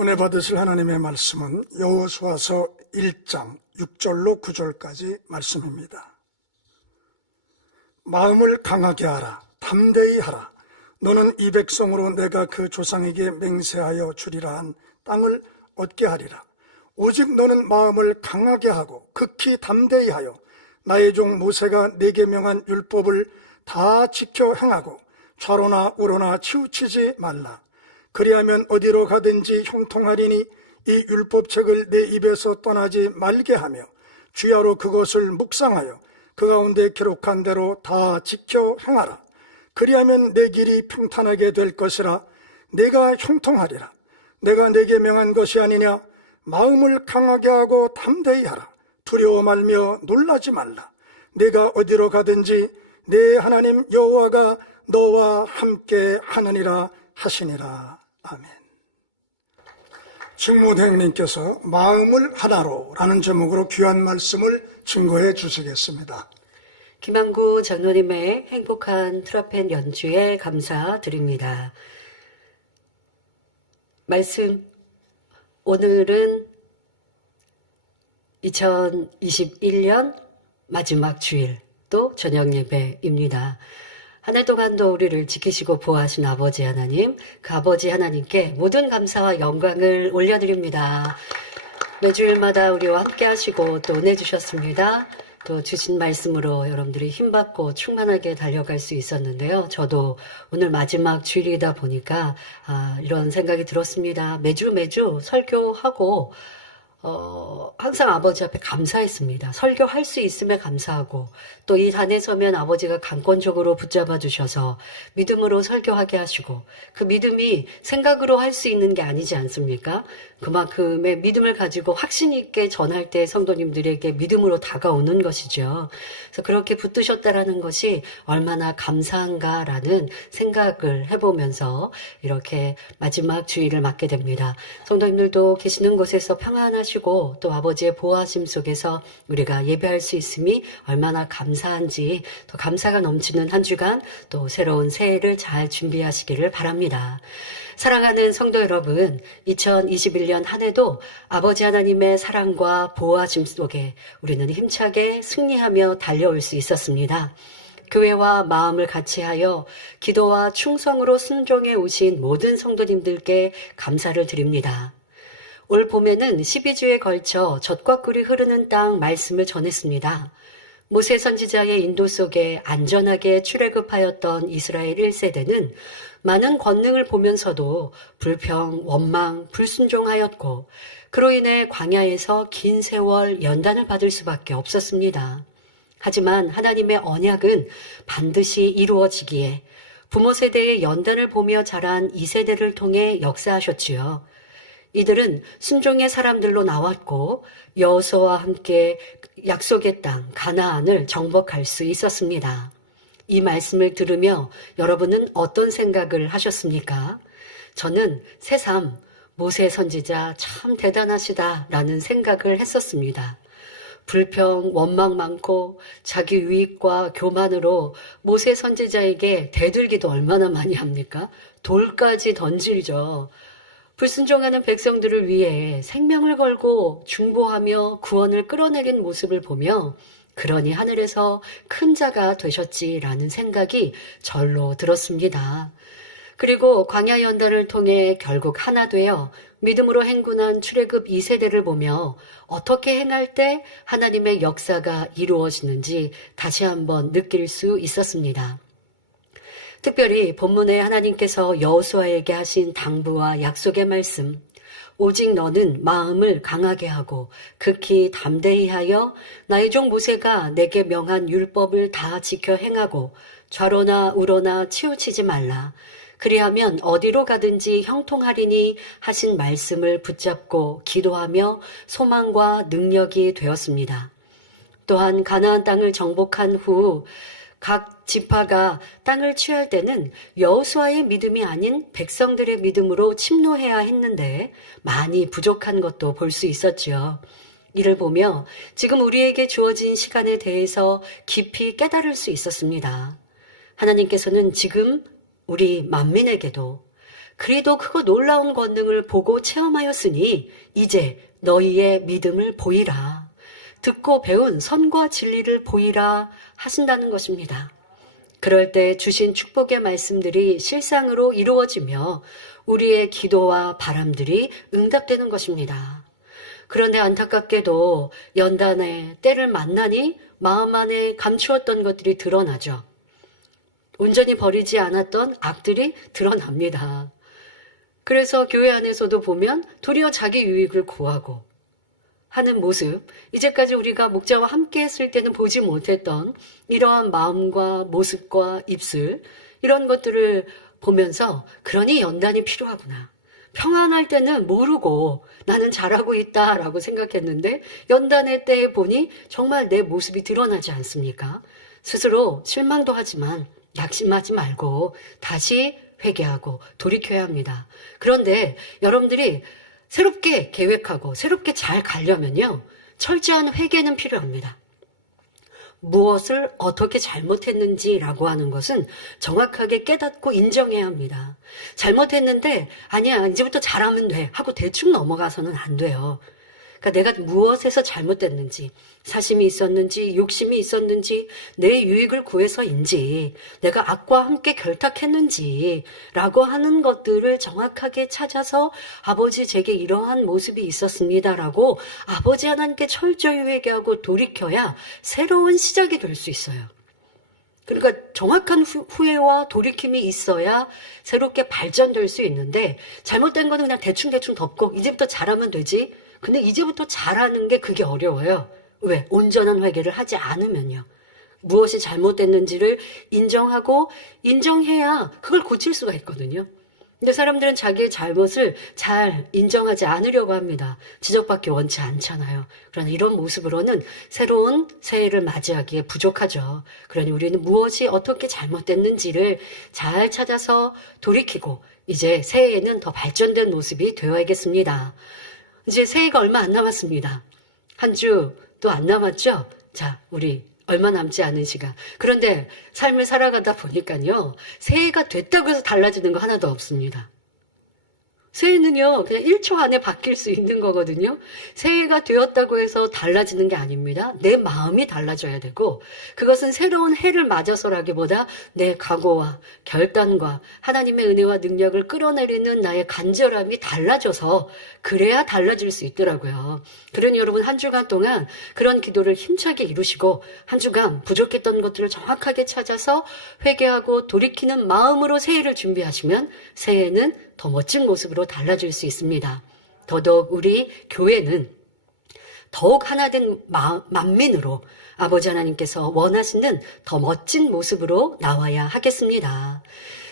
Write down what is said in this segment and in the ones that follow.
은혜 받으실 하나님의 말씀은 여호수아서 1장 6절로 9절까지 말씀입니다. 마음을 강하게 하라, 담대히 하라. 너는 이 백성으로 내가 그 조상에게 맹세하여 주리라 한 땅을 얻게 하리라. 오직 너는 마음을 강하게 하고 극히 담대히 하여 나의 종 모세가 내게 명한 율법을 다 지켜 행하고 좌로나 우로나 치우치지 말라. 그리하면 어디로 가든지 형통하리니 이 율법책을 내 입에서 떠나지 말게 하며 주야로 그것을 묵상하여 그 가운데 기록한 대로 다 지켜 행하라. 그리하면 내 길이 평탄하게 될 것이라. 내가 형통하리라. 내가 내게 명한 것이 아니냐. 마음을 강하게 하고 담대히 하라. 두려워 말며 놀라지 말라. 내가 어디로 가든지 내 하나님 여호와가 너와 함께 하느니라 하시니라. 아멘. 직무대행님께서 마음을 하나로 라는 제목으로 귀한 말씀을 증거해 주시겠습니다. 김한구 장로님의 행복한 트럼펫 연주에 감사드립니다. 말씀, 오늘은 2021년 마지막 주일, 또 저녁 예배입니다. 한 해 동안도 우리를 지키시고 보호하신 아버지 하나님, 그 아버지 하나님께 모든 감사와 영광을 올려드립니다. 매주일마다 우리와 함께 하시고 또 은혜 주셨습니다. 또 주신 말씀으로 여러분들이 힘받고 충만하게 달려갈 수 있었는데요. 저도 오늘 마지막 주일이다 보니까 이런 생각이 들었습니다. 매주 설교하고 항상 아버지 앞에 감사했습니다. 설교할 수 있음에 감사하고 또 이 단에 서면 아버지가 강권적으로 붙잡아 주셔서 믿음으로 설교하게 하시고 그 믿음이 생각으로 할 수 있는 게 아니지 않습니까? 그만큼의 믿음을 가지고 확신 있게 전할 때 성도님들에게 믿음으로 다가오는 것이죠. 그래서 그렇게 붙드셨다라는 것이 얼마나 감사한가라는 생각을 해보면서 이렇게 마지막 주일을 맞게 됩니다. 성도님들도 계시는 곳에서 평안하시고 또 아버지의 보호하심 속에서 우리가 예배할 수 있음이 얼마나 감사한지 또 감사가 넘치는 한 주간 또 새로운 새해를 잘 준비하시기를 바랍니다. 사랑하는 성도 여러분, 2021년 한 해도 아버지 하나님의 사랑과 보호하심 속에 우리는 힘차게 승리하며 달려올 수 있었습니다. 교회와 마음을 같이하여 기도와 충성으로 순종해 오신 모든 성도님들께 감사를 드립니다. 올 봄에는 12주에 걸쳐 젖과 꿀이 흐르는 땅 말씀을 전했습니다. 모세 선지자의 인도 속에 안전하게 출애굽하였던 이스라엘 1세대는 많은 권능을 보면서도 불평, 원망, 불순종하였고 그로 인해 광야에서 긴 세월 연단을 받을 수밖에 없었습니다. 하지만 하나님의 언약은 반드시 이루어지기에 부모 세대의 연단을 보며 자란 2세대를 통해 역사하셨지요. 이들은 순종의 사람들로 나왔고 여호수아와 함께 약속의 땅 가나안을 정복할 수 있었습니다. 이 말씀을 들으며 여러분은 어떤 생각을 하셨습니까? 저는 새삼 모세 선지자 참 대단하시다라는 생각을 했었습니다. 불평, 원망 많고 자기 유익과 교만으로 모세 선지자에게 대들기도 얼마나 많이 합니까? 돌까지 던지죠. 불순종하는 백성들을 위해 생명을 걸고 중보하며 구원을 끌어내린 모습을 보며 그러니 하늘에서 큰 자가 되셨지라는 생각이 절로 들었습니다. 그리고 광야 연단을 통해 결국 하나 되어 믿음으로 행군한 출애굽 2세대를 보며 어떻게 행할 때 하나님의 역사가 이루어지는지 다시 한번 느낄 수 있었습니다. 특별히 본문에 하나님께서 여호수아에게 하신 당부와 약속의 말씀, 오직 너는 마음을 강하게 하고 극히 담대히 하여 나의 종 모세가 내게 명한 율법을 다 지켜 행하고 좌로나 우로나 치우치지 말라. 그리하면 어디로 가든지 형통하리니 하신 말씀을 붙잡고 기도하며 소망과 능력이 되었습니다. 또한 가나안 땅을 정복한 후 각 지파가 땅을 취할 때는 여호수아의 믿음이 아닌 백성들의 믿음으로 침노해야 했는데 많이 부족한 것도 볼 수 있었지요. 이를 보며 지금 우리에게 주어진 시간에 대해서 깊이 깨달을 수 있었습니다. 하나님께서는 지금 우리 만민에게도 그리도 크고 놀라운 권능을 보고 체험하였으니 이제 너희의 믿음을 보이라. 듣고 배운 선과 진리를 보이라 하신다는 것입니다. 그럴 때 주신 축복의 말씀들이 실상으로 이루어지며 우리의 기도와 바람들이 응답되는 것입니다. 그런데 안타깝게도 연단의 때를 만나니 마음 안에 감추었던 것들이 드러나죠. 온전히 버리지 않았던 악들이 드러납니다. 그래서 교회 안에서도 보면 도리어 자기 유익을 구하고 하는 모습, 이제까지 우리가 목자와 함께 했을 때는 보지 못했던 이러한 마음과 모습과 입술, 이런 것들을 보면서 그러니 연단이 필요하구나. 평안할 때는 모르고 나는 잘하고 있다라고 생각했는데 연단의 때에 보니 정말 내 모습이 드러나지 않습니까? 스스로 실망도 하지만 낙심하지 말고 다시 회개하고 돌이켜야 합니다. 그런데 여러분들이 새롭게 계획하고 새롭게 잘 가려면요, 철저한 회개는 필요합니다. 무엇을 어떻게 잘못했는지라고 하는 것은 정확하게 깨닫고 인정해야 합니다. 잘못했는데 아니야 이제부터 잘하면 돼 하고 대충 넘어가서는 안 돼요. 그러니까 내가 무엇에서 잘못됐는지, 사심이 있었는지, 욕심이 있었는지, 내 유익을 구해서인지, 내가 악과 함께 결탁했는지 라고 하는 것들을 정확하게 찾아서 아버지 제게 이러한 모습이 있었습니다라고 아버지 하나님께 철저히 회개하고 돌이켜야 새로운 시작이 될 수 있어요. 그러니까 정확한 후회와 돌이킴이 있어야 새롭게 발전될 수 있는데 잘못된 거는 그냥 대충대충 덮고 이제부터 잘하면 되지. 근데 이제부터 잘하는 게 그게 어려워요. 왜? 온전한 회개를 하지 않으면요. 무엇이 잘못됐는지를 인정하고 인정해야 그걸 고칠 수가 있거든요. 근데 사람들은 자기의 잘못을 잘 인정하지 않으려고 합니다. 지적받기 원치 않잖아요. 그러나 이런 모습으로는 새로운 새해를 맞이하기에 부족하죠. 그러니 우리는 무엇이 어떻게 잘못됐는지를 잘 찾아서 돌이키고 이제 새해에는 더 발전된 모습이 되어야겠습니다. 이제 새해가 얼마 안 남았습니다. 한 주도 안 남았죠? 자, 우리 얼마 남지 않은 시간. 그런데 삶을 살아가다 보니까요, 새해가 됐다고 해서 달라지는 거 하나도 없습니다. 새해는요, 그냥 1초 안에 바뀔 수 있는 거거든요. 새해가 되었다고 해서 달라지는 게 아닙니다. 내 마음이 달라져야 되고, 그것은 새로운 해를 맞아서라기보다 내 각오와 결단과 하나님의 은혜와 능력을 끌어내리는 나의 간절함이 달라져서 그래야 달라질 수 있더라고요. 그러니 여러분 한 주간 동안 그런 기도를 힘차게 이루시고 한 주간 부족했던 것들을 정확하게 찾아서 회개하고 돌이키는 마음으로 새해를 준비하시면 새해는 더 멋진 모습으로 달라질 수 있습니다. 더더욱 우리 교회는 더욱 하나된 만민으로 아버지 하나님께서 원하시는 더 멋진 모습으로 나와야 하겠습니다.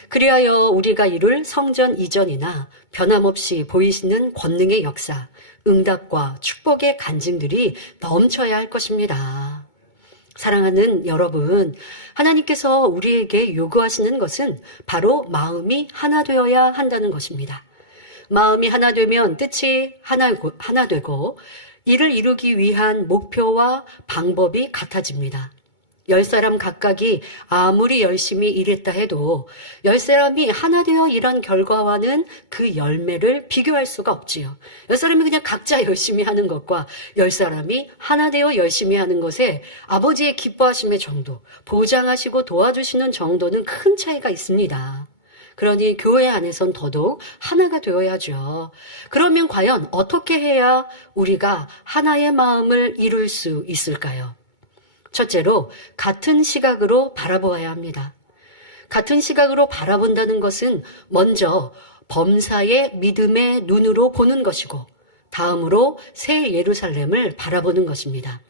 그리하여 우리가 이룰 성전 이전이나 변함없이 보이시는 권능의 역사, 응답과 축복의 간증들이 넘쳐야 할 것입니다. 사랑하는 여러분, 하나님께서 우리에게 요구하시는 것은 바로 마음이 하나 되어야 한다는 것입니다. 마음이 하나 되면 뜻이 하나 되고 이를 이루기 위한 목표와 방법이 같아집니다. 10사람 각각이 아무리 열심히 일했다 해도 10사람이 하나 되어 일한 결과와는 그 열매를 비교할 수가 없지요. 10사람이 그냥 각자 열심히 하는 것과 10사람이 하나 되어 열심히 하는 것에 아버지의 기뻐하심의 정도, 보장하시고 도와주시는 정도는 큰 차이가 있습니다. 그러니 교회 안에선 더더욱 하나가 되어야죠. 그러면 과연 어떻게 해야 우리가 하나의 마음을 이룰 수 있을까요? 첫째로 같은 시각으로 바라보아야 합니다. 같은 시각으로 바라본다는 것은 먼저 범사의 믿음의 눈으로 보는 것이고 다음으로 새 예루살렘을 바라보는 것입니다.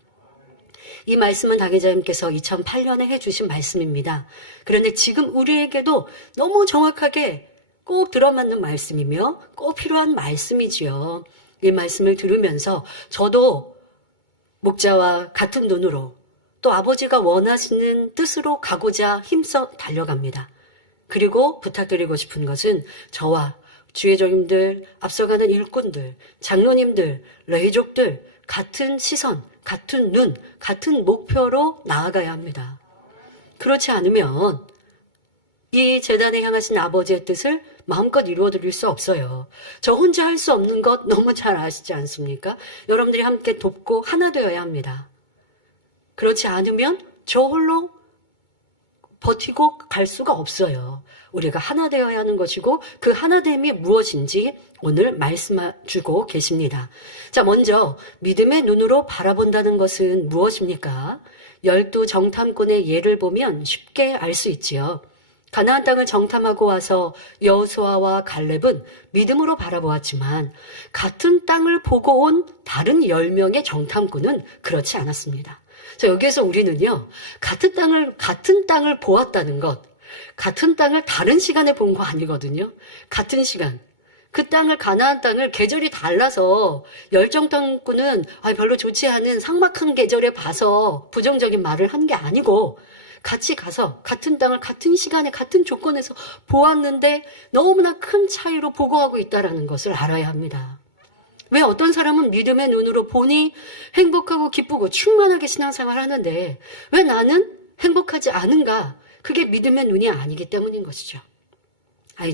이 말씀은 다계자님께서 2008년에 해주신 말씀입니다. 그런데 지금 우리에게도 너무 정확하게 꼭 들어맞는 말씀이며 꼭 필요한 말씀이지요. 이 말씀을 들으면서 저도 목자와 같은 눈으로 또 아버지가 원하시는 뜻으로 가고자 힘써 달려갑니다. 그리고 부탁드리고 싶은 것은 저와 주의종님들, 앞서가는 일꾼들, 장로님들, 레이족들 같은 시선, 같은 눈, 같은 목표로 나아가야 합니다. 그렇지 않으면 이 재단에 향하신 아버지의 뜻을 마음껏 이루어드릴 수 없어요. 저 혼자 할 수 없는 것 너무 잘 아시지 않습니까? 여러분들이 함께 돕고 하나 되어야 합니다. 그렇지 않으면 저 홀로 버티고 갈 수가 없어요. 우리가 하나 되어야 하는 것이고 그 하나됨이 무엇인지 오늘 말씀 주고 계십니다. 자, 먼저 믿음의 눈으로 바라본다는 것은 무엇입니까? 12 정탐꾼의 예를 보면 쉽게 알 수 있지요. 가나안 땅을 정탐하고 와서 여호수아와 갈렙은 믿음으로 바라보았지만 같은 땅을 보고 온 다른 10명의 정탐꾼은 그렇지 않았습니다. 자, 여기에서 우리는요, 같은 땅을 보았다는 것, 같은 땅을 다른 시간에 본 거 아니거든요. 같은 시간. 그 땅을, 가나안 땅을 계절이 달라서 열정탐꾼은 별로 좋지 않은 삭막한 계절에 봐서 부정적인 말을 한 게 아니고 같이 가서 같은 땅을 같은 시간에 같은 조건에서 보았는데 너무나 큰 차이로 보고하고 있다는 것을 알아야 합니다. 왜 어떤 사람은 믿음의 눈으로 보니 행복하고 기쁘고 충만하게 신앙생활 하는데 왜 나는 행복하지 않은가? 그게 믿음의 눈이 아니기 때문인 것이죠.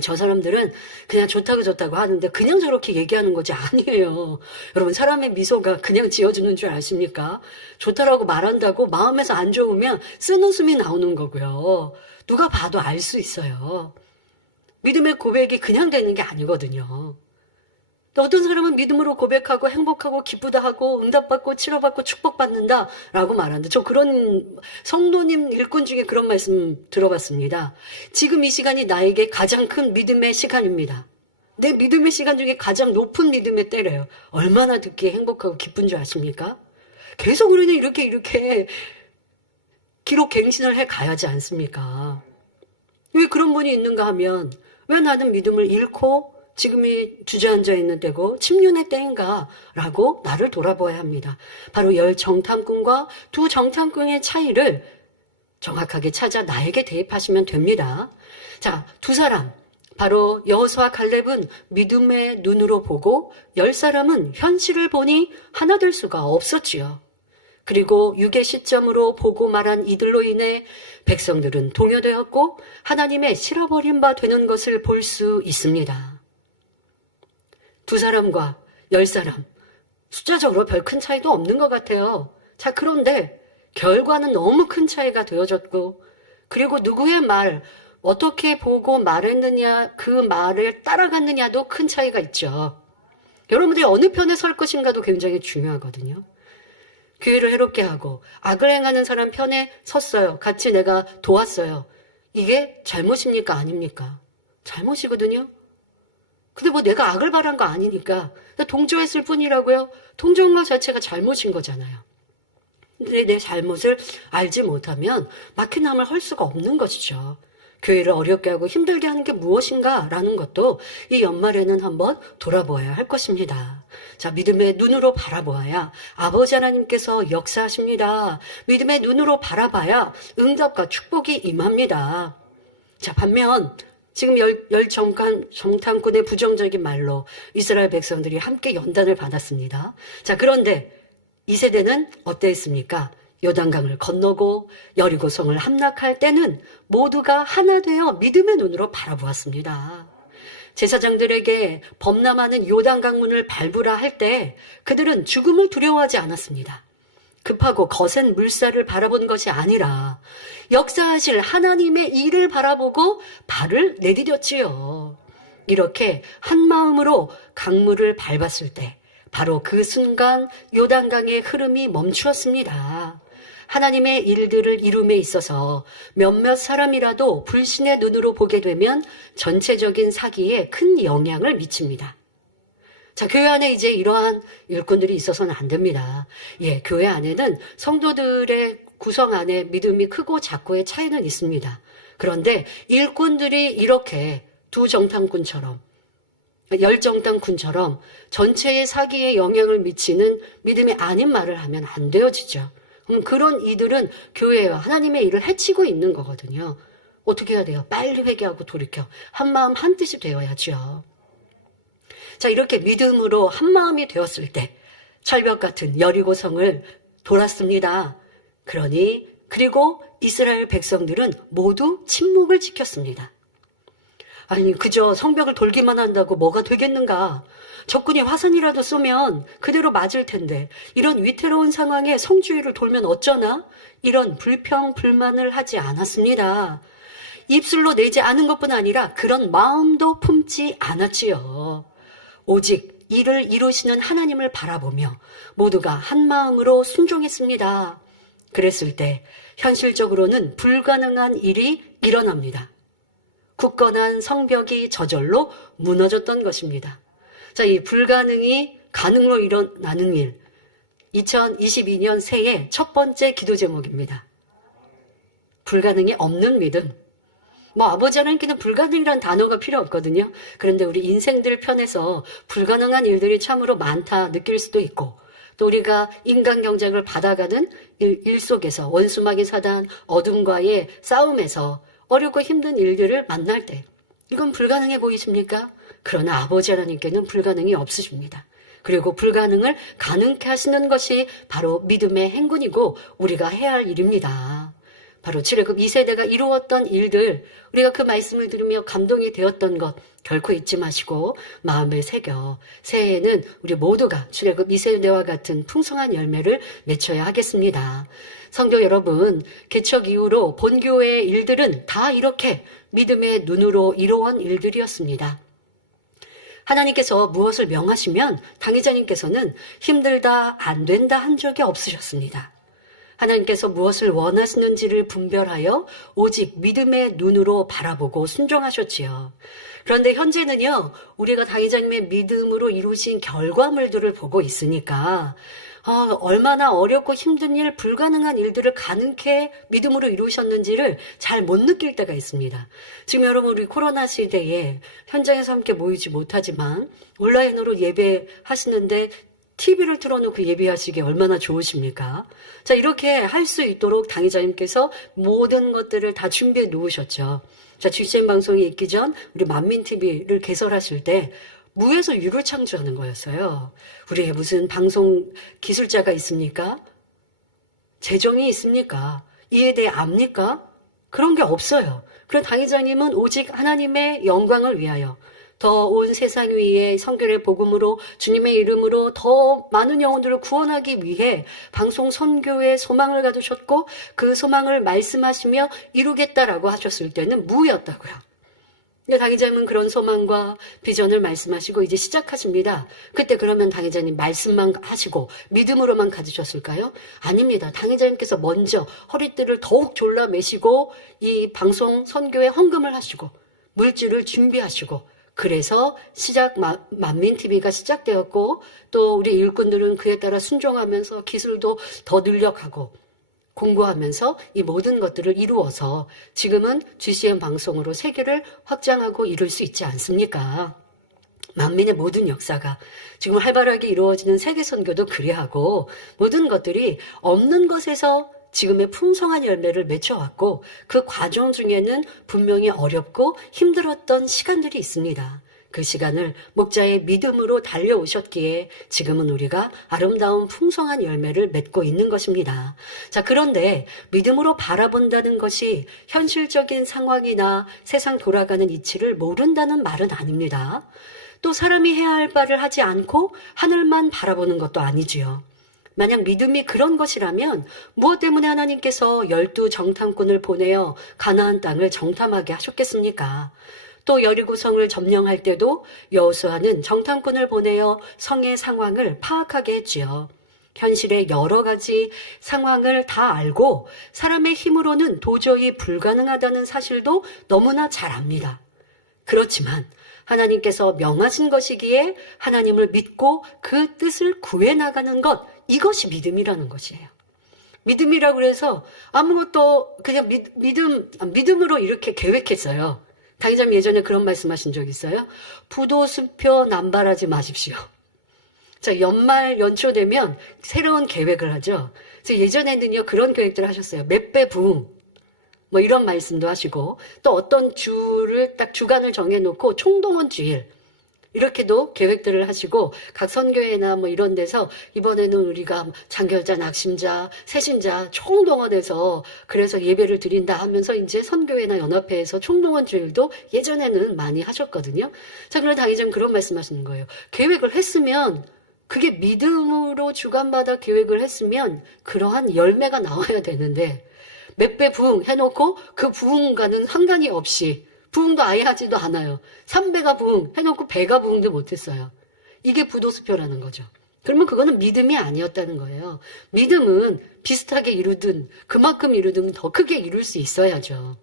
저 사람들은 그냥 좋다고 하는데 그냥 저렇게 얘기하는 거지 아니에요. 여러분, 사람의 미소가 그냥 지어주는 줄 아십니까? 좋다라고 말한다고 마음에서 안 좋으면 쓴웃음이 나오는 거고요. 누가 봐도 알 수 있어요. 믿음의 고백이 그냥 되는 게 아니거든요. 어떤 사람은 믿음으로 고백하고 행복하고 기쁘다 하고 응답받고 치료받고 축복받는다 라고 말하는데 저 그런 성도님 일꾼 중에 그런 말씀 들어봤습니다. 지금 이 시간이 나에게 가장 큰 믿음의 시간입니다. 내 믿음의 시간 중에 가장 높은 믿음의 때래요. 얼마나 듣기에 행복하고 기쁜 줄 아십니까? 계속 우리는 이렇게 기록 갱신을 해 가야지 않습니까? 왜 그런 분이 있는가 하면 왜 나는 믿음을 잃고 지금이 주저앉아 있는 때고 침륜의 때인가 라고 나를 돌아보아야 합니다. 바로 10 정탐꾼과 2 정탐꾼의 차이를 정확하게 찾아 나에게 대입하시면 됩니다. 자, 2사람 바로 여호수아 갈렙은 믿음의 눈으로 보고 10사람은 현실을 보니 하나 될 수가 없었지요. 그리고 육의 시점으로 보고 말한 이들로 인해 백성들은 동요되었고 하나님의 실어버린 바 되는 것을 볼 수 있습니다. 2사람과 10사람, 숫자적으로 별 큰 차이도 없는 것 같아요. 자, 그런데 결과는 너무 큰 차이가 되어졌고, 그리고 누구의 말, 어떻게 보고 말했느냐, 그 말을 따라갔느냐도 큰 차이가 있죠. 여러분들이 어느 편에 설 것인가도 굉장히 중요하거든요. 교회를 해롭게 하고 악을 행하는 사람 편에 섰어요. 같이 내가 도왔어요. 이게 잘못입니까? 아닙니까? 잘못이거든요. 근데 내가 악을 바란 거 아니니까 동조했을 뿐이라고요. 동조한 것 자체가 잘못인 거잖아요. 근데 내 잘못을 알지 못하면 막힌 함을 할 수가 없는 것이죠. 교회를 어렵게 하고 힘들게 하는 게 무엇인가 라는 것도 이 연말에는 한번 돌아보아야 할 것입니다. 자, 믿음의 눈으로 바라보아야 아버지 하나님께서 역사하십니다. 믿음의 눈으로 바라봐야 응답과 축복이 임합니다. 자, 반면 지금 열 정탐꾼의 부정적인 말로 이스라엘 백성들이 함께 연단을 받았습니다. 자, 그런데 이 세대는 어땠습니까? 요단강을 건너고 여리고성을 함락할 때는 모두가 하나 되어 믿음의 눈으로 바라보았습니다. 제사장들에게 범람하는 요단강문을 밟으라 할 때 그들은 죽음을 두려워하지 않았습니다. 급하고 거센 물살을 바라본 것이 아니라 역사하실 하나님의 일을 바라보고 발을 내디뎠지요. 이렇게 한 마음으로 강물을 밟았을 때 바로 그 순간 요단강의 흐름이 멈추었습니다. 하나님의 일들을 이룸에 있어서 몇몇 사람이라도 불신의 눈으로 보게 되면 전체적인 사기에 큰 영향을 미칩니다. 자, 교회 안에 이제 이러한 일꾼들이 있어서는 안 됩니다. 교회 안에는 성도들의 구성 안에 믿음이 크고 작고의 차이는 있습니다. 그런데 일꾼들이 이렇게 2 정탐꾼처럼 10 정탐꾼처럼 전체의 사기에 영향을 미치는 믿음이 아닌 말을 하면 안 되어지죠. 그럼 그런 이들은 교회와 하나님의 일을 해치고 있는 거거든요. 어떻게 해야 돼요? 빨리 회개하고 돌이켜. 한마음 한뜻이 되어야죠. 자, 이렇게 믿음으로 한마음이 되었을 때 철벽 같은 여리고성을 돌았습니다. 그리고 이스라엘 백성들은 모두 침묵을 지켰습니다. 아니, 그저 성벽을 돌기만 한다고 뭐가 되겠는가? 적군이 화산이라도 쏘면 그대로 맞을 텐데 이런 위태로운 상황에 성주위를 돌면 어쩌나? 이런 불평, 불만을 하지 않았습니다. 입술로 내지 않은 것뿐 아니라 그런 마음도 품지 않았지요. 오직 이를 이루시는 하나님을 바라보며 모두가 한 마음으로 순종했습니다. 그랬을 때 현실적으로는 불가능한 일이 일어납니다. 굳건한 성벽이 저절로 무너졌던 것입니다. 자, 이 불가능이 가능으로 일어나는 일, 2022년 새해 첫 번째 기도 제목입니다. 불가능이 없는 믿음. 뭐 아버지 하나님께는 불가능이라는 단어가 필요 없거든요. 그런데 우리 인생들 편에서 불가능한 일들이 참으로 많다 느낄 수도 있고, 또 우리가 인간 경쟁을 받아가는 일 속에서 원수마귀 사단 어둠과의 싸움에서 어렵고 힘든 일들을 만날 때 이건 불가능해 보이십니까? 그러나 아버지 하나님께는 불가능이 없으십니다. 그리고 불가능을 가능케 하시는 것이 바로 믿음의 행군이고 우리가 해야 할 일입니다. 바로 출애굽 2세대가 이루었던 일들, 우리가 그 말씀을 들으며 감동이 되었던 것 결코 잊지 마시고 마음에 새겨 새해에는 우리 모두가 출애굽 2세대와 같은 풍성한 열매를 맺혀야 하겠습니다. 성도 여러분, 개척 이후로 본교회의 일들은 다 이렇게 믿음의 눈으로 이루어온 일들이었습니다. 하나님께서 무엇을 명하시면 당의자님께서는 힘들다, 안 된다 한 적이 없으셨습니다. 하나님께서 무엇을 원하시는지를 분별하여 오직 믿음의 눈으로 바라보고 순종하셨지요. 그런데 현재는요, 우리가 당의자님의 믿음으로 이루신 결과물들을 보고 있으니까 얼마나 어렵고 힘든 일, 불가능한 일들을 가능케 믿음으로 이루셨는지를 잘 못 느낄 때가 있습니다. 지금 여러분 우리 코로나 시대에 현장에서 함께 모이지 못하지만 온라인으로 예배하시는데 TV를 틀어놓고 예배하시기 얼마나 좋으십니까? 자, 이렇게 할 수 있도록 당의자님께서 모든 것들을 다 준비해 놓으셨죠. 자, GCN 방송이 있기 전 우리 만민TV를 개설하실 때 무에서 유를 창조하는 거였어요. 우리의 무슨 방송 기술자가 있습니까? 재정이 있습니까? 이에 대해 압니까? 그런 게 없어요. 그런 당의자님은 오직 하나님의 영광을 위하여 더 온 세상 위에 성결의 복음으로 주님의 이름으로 더 많은 영혼들을 구원하기 위해 방송 선교에 소망을 가두셨고 그 소망을 말씀하시며 이루겠다라고 하셨을 때는 무였다고요. 근데 당의자님은 그런 소망과 비전을 말씀하시고 이제 시작하십니다. 그때 그러면 당의자님 말씀만 하시고 믿음으로만 가지셨을까요? 아닙니다. 당의자님께서 먼저 허리띠를 더욱 졸라매시고 이 방송 선교에 헌금을 하시고 물질을 준비하시고 그래서 만민TV가 시작되었고 또 우리 일꾼들은 그에 따라 순종하면서 기술도 더 늘려가고 공부하면서 이 모든 것들을 이루어서 지금은 GCN 방송으로 세계를 확장하고 이룰 수 있지 않습니까? 만민의 모든 역사가 지금 활발하게 이루어지는 세계 선교도 그리하고 모든 것들이 없는 것에서 지금의 풍성한 열매를 맺혀왔고 그 과정 중에는 분명히 어렵고 힘들었던 시간들이 있습니다. 그 시간을 목자의 믿음으로 달려오셨기에 지금은 우리가 아름다운 풍성한 열매를 맺고 있는 것입니다. 자, 그런데 믿음으로 바라본다는 것이 현실적인 상황이나 세상 돌아가는 이치를 모른다는 말은 아닙니다. 또 사람이 해야 할 바를 하지 않고 하늘만 바라보는 것도 아니지요. 만약 믿음이 그런 것이라면 무엇 때문에 하나님께서 12 정탐꾼을 보내어 가나안 땅을 정탐하게 하셨겠습니까? 또 여리고성을 점령할 때도 여호수아는 정탐꾼을 보내어 성의 상황을 파악하게 했지요. 현실의 여러 가지 상황을 다 알고 사람의 힘으로는 도저히 불가능하다는 사실도 너무나 잘 압니다. 그렇지만 하나님께서 명하신 것이기에 하나님을 믿고 그 뜻을 구해나가는 것, 이것이 믿음이라는 것이에요. 믿음이라고 해서 아무것도 그냥 믿음으로 이렇게 계획했어요. 당의자님 예전에 그런 말씀하신 적 있어요? 부도수표 남발하지 마십시오. 자, 연말 연초 되면 새로운 계획을 하죠. 그래서 예전에는요 그런 계획들을 하셨어요. 몇 배 부흥. 뭐 이런 말씀도 하시고 또 어떤 주를 딱 주간을 정해놓고 총동원 주일 이렇게도 계획들을 하시고 각 선교회나 뭐 이런 데서 이번에는 우리가 장결자, 낙심자, 새신자 총동원해서 그래서 예배를 드린다 하면서 이제 선교회나 연합회에서 총동원 주일도 예전에는 많이 하셨거든요. 자, 그런데 당의자님 그런 말씀하시는 거예요. 계획을 했으면 그게 믿음으로 주관받아 계획을 했으면 그러한 열매가 나와야 되는데 몇 배 부흥해놓고 그 부흥과는 상관이 없이 부흥도 아예 하지도 않아요. 3배가 부흥해놓고 배가 부흥도 못했어요. 이게 부도수표라는 거죠. 그러면 그거는 믿음이 아니었다는 거예요. 믿음은 비슷하게 이루든 그만큼 이루든 더 크게 이룰 수 있어야죠.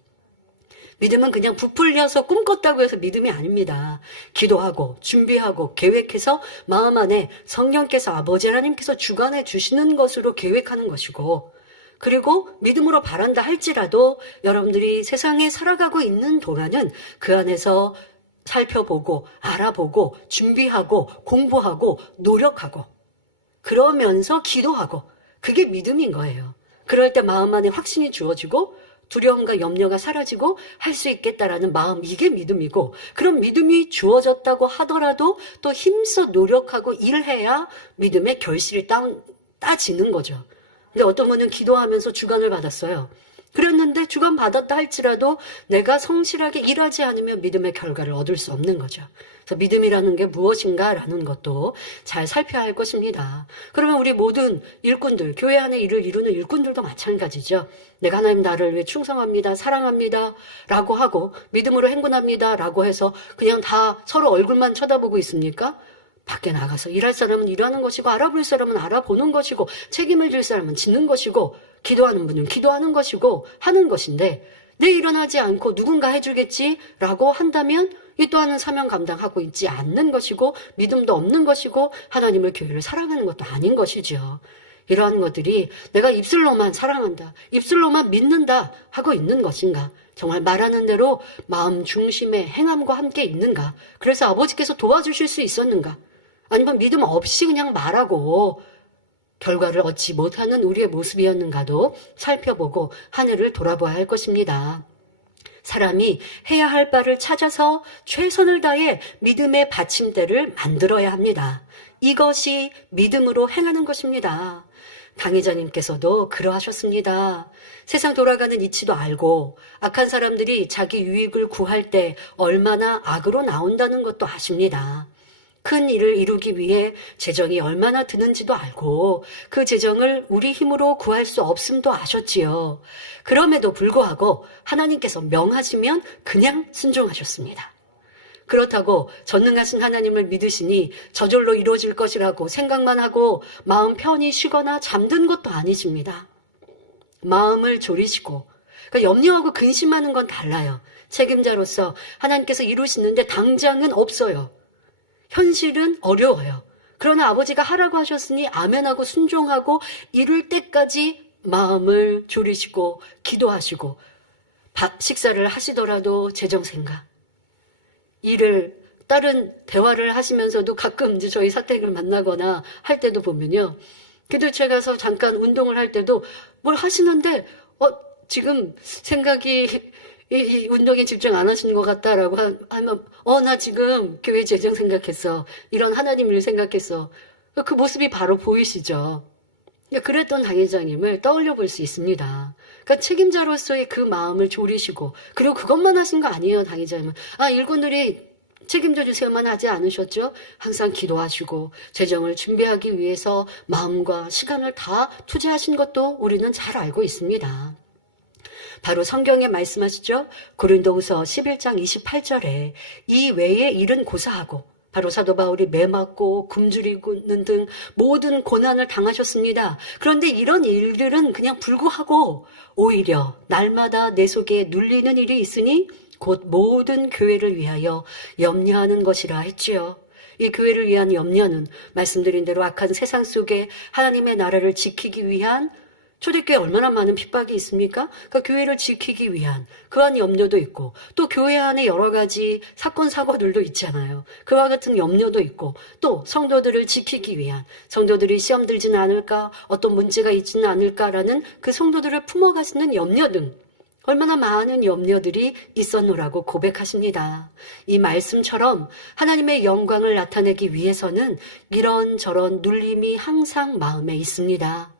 믿음은 그냥 부풀려서 꿈꿨다고 해서 믿음이 아닙니다. 기도하고 준비하고 계획해서 마음 안에 성령께서 아버지 하나님께서 주관해 주시는 것으로 계획하는 것이고 그리고 믿음으로 바란다 할지라도 여러분들이 세상에 살아가고 있는 동안은 그 안에서 살펴보고 알아보고 준비하고 공부하고 노력하고 그러면서 기도하고 그게 믿음인 거예요. 그럴 때 마음 안에 확신이 주어지고 두려움과 염려가 사라지고 할 수 있겠다라는 마음, 이게 믿음이고 그런 믿음이 주어졌다고 하더라도 또 힘써 노력하고 일해야 믿음의 결실이 따지는 거죠. 근데 어떤 분은 기도하면서 주관을 받았어요. 그랬는데 주관 받았다 할지라도 내가 성실하게 일하지 않으면 믿음의 결과를 얻을 수 없는 거죠. 그래서 믿음이라는 게 무엇인가라는 것도 잘 살펴야 할 것입니다. 그러면 우리 모든 일꾼들, 교회 안에 일을 이루는 일꾼들도 마찬가지죠. 내가 하나님 나를 위해 충성합니다, 사랑합니다 라고 하고 믿음으로 행군합니다 라고 해서 그냥 다 서로 얼굴만 쳐다보고 있습니까? 밖에 나가서 일할 사람은 일하는 것이고 알아볼 사람은 알아보는 것이고 책임을 질 사람은 지는 것이고 기도하는 분은 기도하는 것이고 하는 것인데 내 일은 하지 않고 누군가 해주겠지라고 한다면 이 또한은 사명 감당하고 있지 않는 것이고 믿음도 없는 것이고 하나님을 교회를 사랑하는 것도 아닌 것이죠. 이러한 것들이 내가 입술로만 사랑한다, 입술로만 믿는다 하고 있는 것인가? 정말 말하는 대로 마음 중심의 행함과 함께 있는가? 그래서 아버지께서 도와주실 수 있었는가? 아니면 믿음 없이 그냥 말하고 결과를 얻지 못하는 우리의 모습이었는가도 살펴보고 하늘을 돌아봐야 할 것입니다. 사람이 해야 할 바를 찾아서 최선을 다해 믿음의 받침대를 만들어야 합니다. 이것이 믿음으로 행하는 것입니다. 당회자님께서도 그러하셨습니다. 세상 돌아가는 이치도 알고 악한 사람들이 자기 유익을 구할 때 얼마나 악으로 나온다는 것도 아십니다. 큰 일을 이루기 위해 재정이 얼마나 드는지도 알고 그 재정을 우리 힘으로 구할 수 없음도 아셨지요. 그럼에도 불구하고 하나님께서 명하시면 그냥 순종하셨습니다. 그렇다고 전능하신 하나님을 믿으시니 저절로 이루어질 것이라고 생각만 하고 마음 편히 쉬거나 잠든 것도 아니십니다. 마음을 졸이시고 그러니까 염려하고 근심하는 건 달라요. 책임자로서 하나님께서 이루시는데 당장은 없어요. 현실은 어려워요. 그러나 아버지가 하라고 하셨으니 아멘하고 순종하고 이룰 때까지 마음을 졸이시고 기도하시고 식사를 하시더라도 재정생각 일을 다른 대화를 하시면서도 가끔 이제 저희 사택을 만나거나 할 때도 보면요. 기도처에 가서 잠깐 운동을 할 때도 뭘 하시는데 지금 생각이 이 운동에 집중 안 하시는 것 같다라고 하면 나 지금 교회 재정 생각했어. 이런 하나님 일 생각했어. 그 모습이 바로 보이시죠. 그랬던 당회장님을 떠올려 볼 수 있습니다. 그러니까 책임자로서의 그 마음을 졸이시고 그리고 그것만 하신 거 아니에요. 당회장님은. 일꾼들이 책임져 주세요만 하지 않으셨죠? 항상 기도하시고 재정을 준비하기 위해서 마음과 시간을 다 투자하신 것도 우리는 잘 알고 있습니다. 바로 성경에 말씀하시죠. 고린도후서 11장 28절에 이 외의 일은 고사하고 바로 사도 바울이 매 맞고 굶주리는 등 모든 고난을 당하셨습니다. 그런데 이런 일들은 그냥 불구하고 오히려 날마다 내 속에 눌리는 일이 있으니 곧 모든 교회를 위하여 염려하는 것이라 했지요. 이 교회를 위한 염려는 말씀드린 대로 악한 세상 속에 하나님의 나라를 지키기 위한 초대교회에 얼마나 많은 핍박이 있습니까? 그러니까 교회를 지키기 위한 그러한 염려도 있고 또 교회 안에 여러 가지 사건 사고들도 있잖아요. 그와 같은 염려도 있고 또 성도들을 지키기 위한 성도들이 시험 들지는 않을까 어떤 문제가 있지는 않을까라는 그 성도들을 품어가시는 염려 등 얼마나 많은 염려들이 있었노라고 고백하십니다. 이 말씀처럼 하나님의 영광을 나타내기 위해서는 이런저런 눌림이 항상 마음에 있습니다.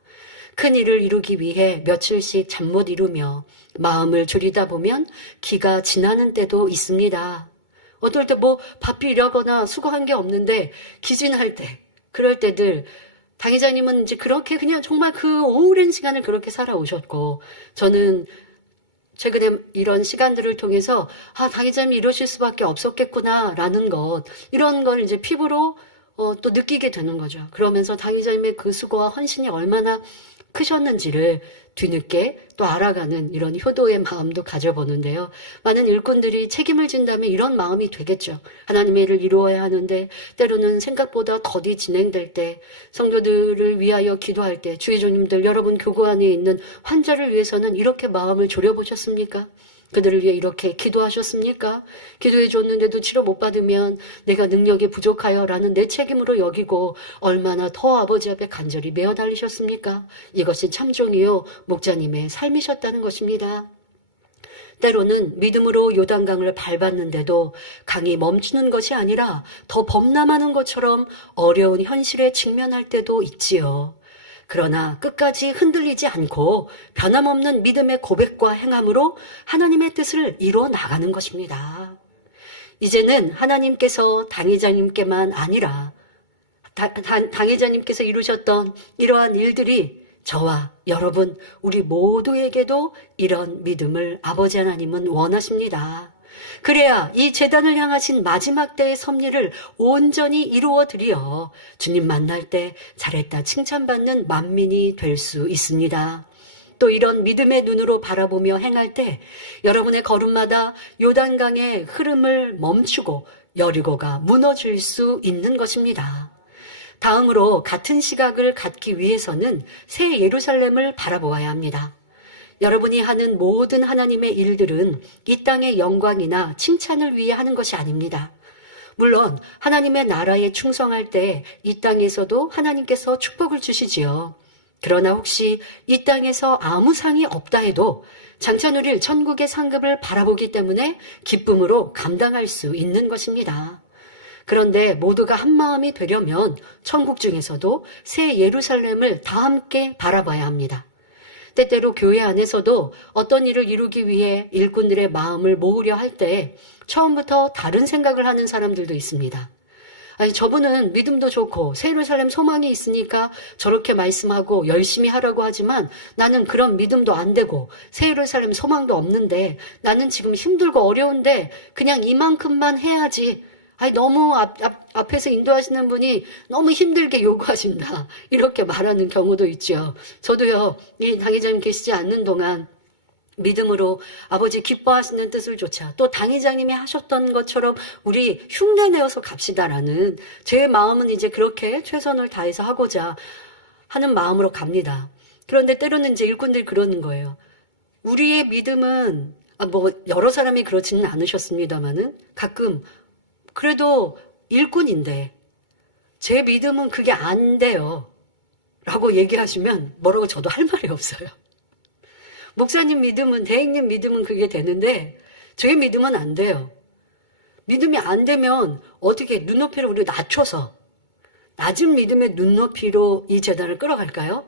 큰 일을 이루기 위해 며칠씩 잠 못 이루며 마음을 졸이다 보면 기가 지나는 때도 있습니다. 어떨 때 뭐 바삐 일하거나 수고한 게 없는데 기진할 때, 그럴 때들 당회자님은 이제 그렇게 그냥 정말 그 오랜 시간을 그렇게 살아오셨고, 저는 최근에 이런 시간들을 통해서 당회자님이 이러실 수밖에 없었겠구나라는 것, 이런 걸 이제 피부로 또 느끼게 되는 거죠. 그러면서 당회자님의 그 수고와 헌신이 얼마나 크셨는지를 뒤늦게 또 알아가는 이런 효도의 마음도 가져보는데요. 많은 일꾼들이 책임을 진다면 이런 마음이 되겠죠. 하나님의 일을 이루어야 하는데 때로는 생각보다 더디 진행될 때, 성도들을 위하여 기도할 때, 주의조님들 여러분 교구 안에 있는 환자를 위해서는 이렇게 마음을 졸여보셨습니까? 그들을 위해 이렇게 기도하셨습니까? 기도해 줬는데도 치료 못 받으면 내가 능력이 부족하여 라는 내 책임으로 여기고 얼마나 더 아버지 앞에 간절히 메어 달리셨습니까? 이것이 참종이요 목자님의 삶이셨다는 것입니다. 때로는 믿음으로 요단강을 밟았는데도 강이 멈추는 것이 아니라 더 범람하는 것처럼 어려운 현실에 직면할 때도 있지요. 그러나 끝까지 흔들리지 않고 변함없는 믿음의 고백과 행함으로 하나님의 뜻을 이루어 나가는 것입니다. 이제는 하나님께서 당회자님께만 아니라 당회자님께서 이루셨던 이러한 일들이 저와 여러분 우리 모두에게도 이런 믿음을 아버지 하나님은 원하십니다. 그래야 이 제단을 향하신 마지막 때의 섭리를 온전히 이루어 드려 주님 만날 때 잘했다 칭찬받는 만민이 될 수 있습니다. 또 이런 믿음의 눈으로 바라보며 행할 때 여러분의 걸음마다 요단강의 흐름을 멈추고 여리고가 무너질 수 있는 것입니다. 다음으로 같은 시각을 갖기 위해서는 새 예루살렘을 바라보아야 합니다. 여러분이 하는 모든 하나님의 일들은 이 땅의 영광이나 칭찬을 위해 하는 것이 아닙니다. 물론 하나님의 나라에 충성할 때 이 땅에서도 하나님께서 축복을 주시지요. 그러나 혹시 이 땅에서 아무 상이 없다 해도 장차 누릴 천국의 상급을 바라보기 때문에 기쁨으로 감당할 수 있는 것입니다. 그런데 모두가 한 마음이 되려면 천국 중에서도 새 예루살렘을 다 함께 바라봐야 합니다. 때때로 교회 안에서도 어떤 일을 이루기 위해 일꾼들의 마음을 모으려 할 때 처음부터 다른 생각을 하는 사람들도 있습니다. 아니, 저분은 믿음도 좋고 새 예루살렘 소망이 있으니까 저렇게 말씀하고 열심히 하라고 하지만 나는 그런 믿음도 안 되고 새 예루살렘 소망도 없는데 나는 지금 힘들고 어려운데 그냥 이만큼만 해야지. 아니, 너무 앞에서 인도하시는 분이 너무 힘들게 요구하신다. 이렇게 말하는 경우도 있죠. 저도요, 이 당회장님 계시지 않는 동안 믿음으로 아버지 기뻐하시는 뜻을 조차 또 당회장님이 하셨던 것처럼 우리 흉내내어서 갑시다라는 제 마음은 이제 그렇게 최선을 다해서 하고자 하는 마음으로 갑니다. 그런데 때로는 이제 일꾼들이 그러는 거예요. 우리의 믿음은 뭐 여러 사람이 그렇지는 않으셨습니다마는 가끔 그래도 일꾼인데 제 믿음은 그게 안 돼요 라고 얘기하시면 뭐라고 저도 할 말이 없어요. 목사님 믿음은, 대행님 믿음은 그게 되는데 제 믿음은 안 돼요. 믿음이 안 되면 어떻게 눈높이를 우리 낮춰서 낮은 믿음의 눈높이로 이 재단을 끌어갈까요?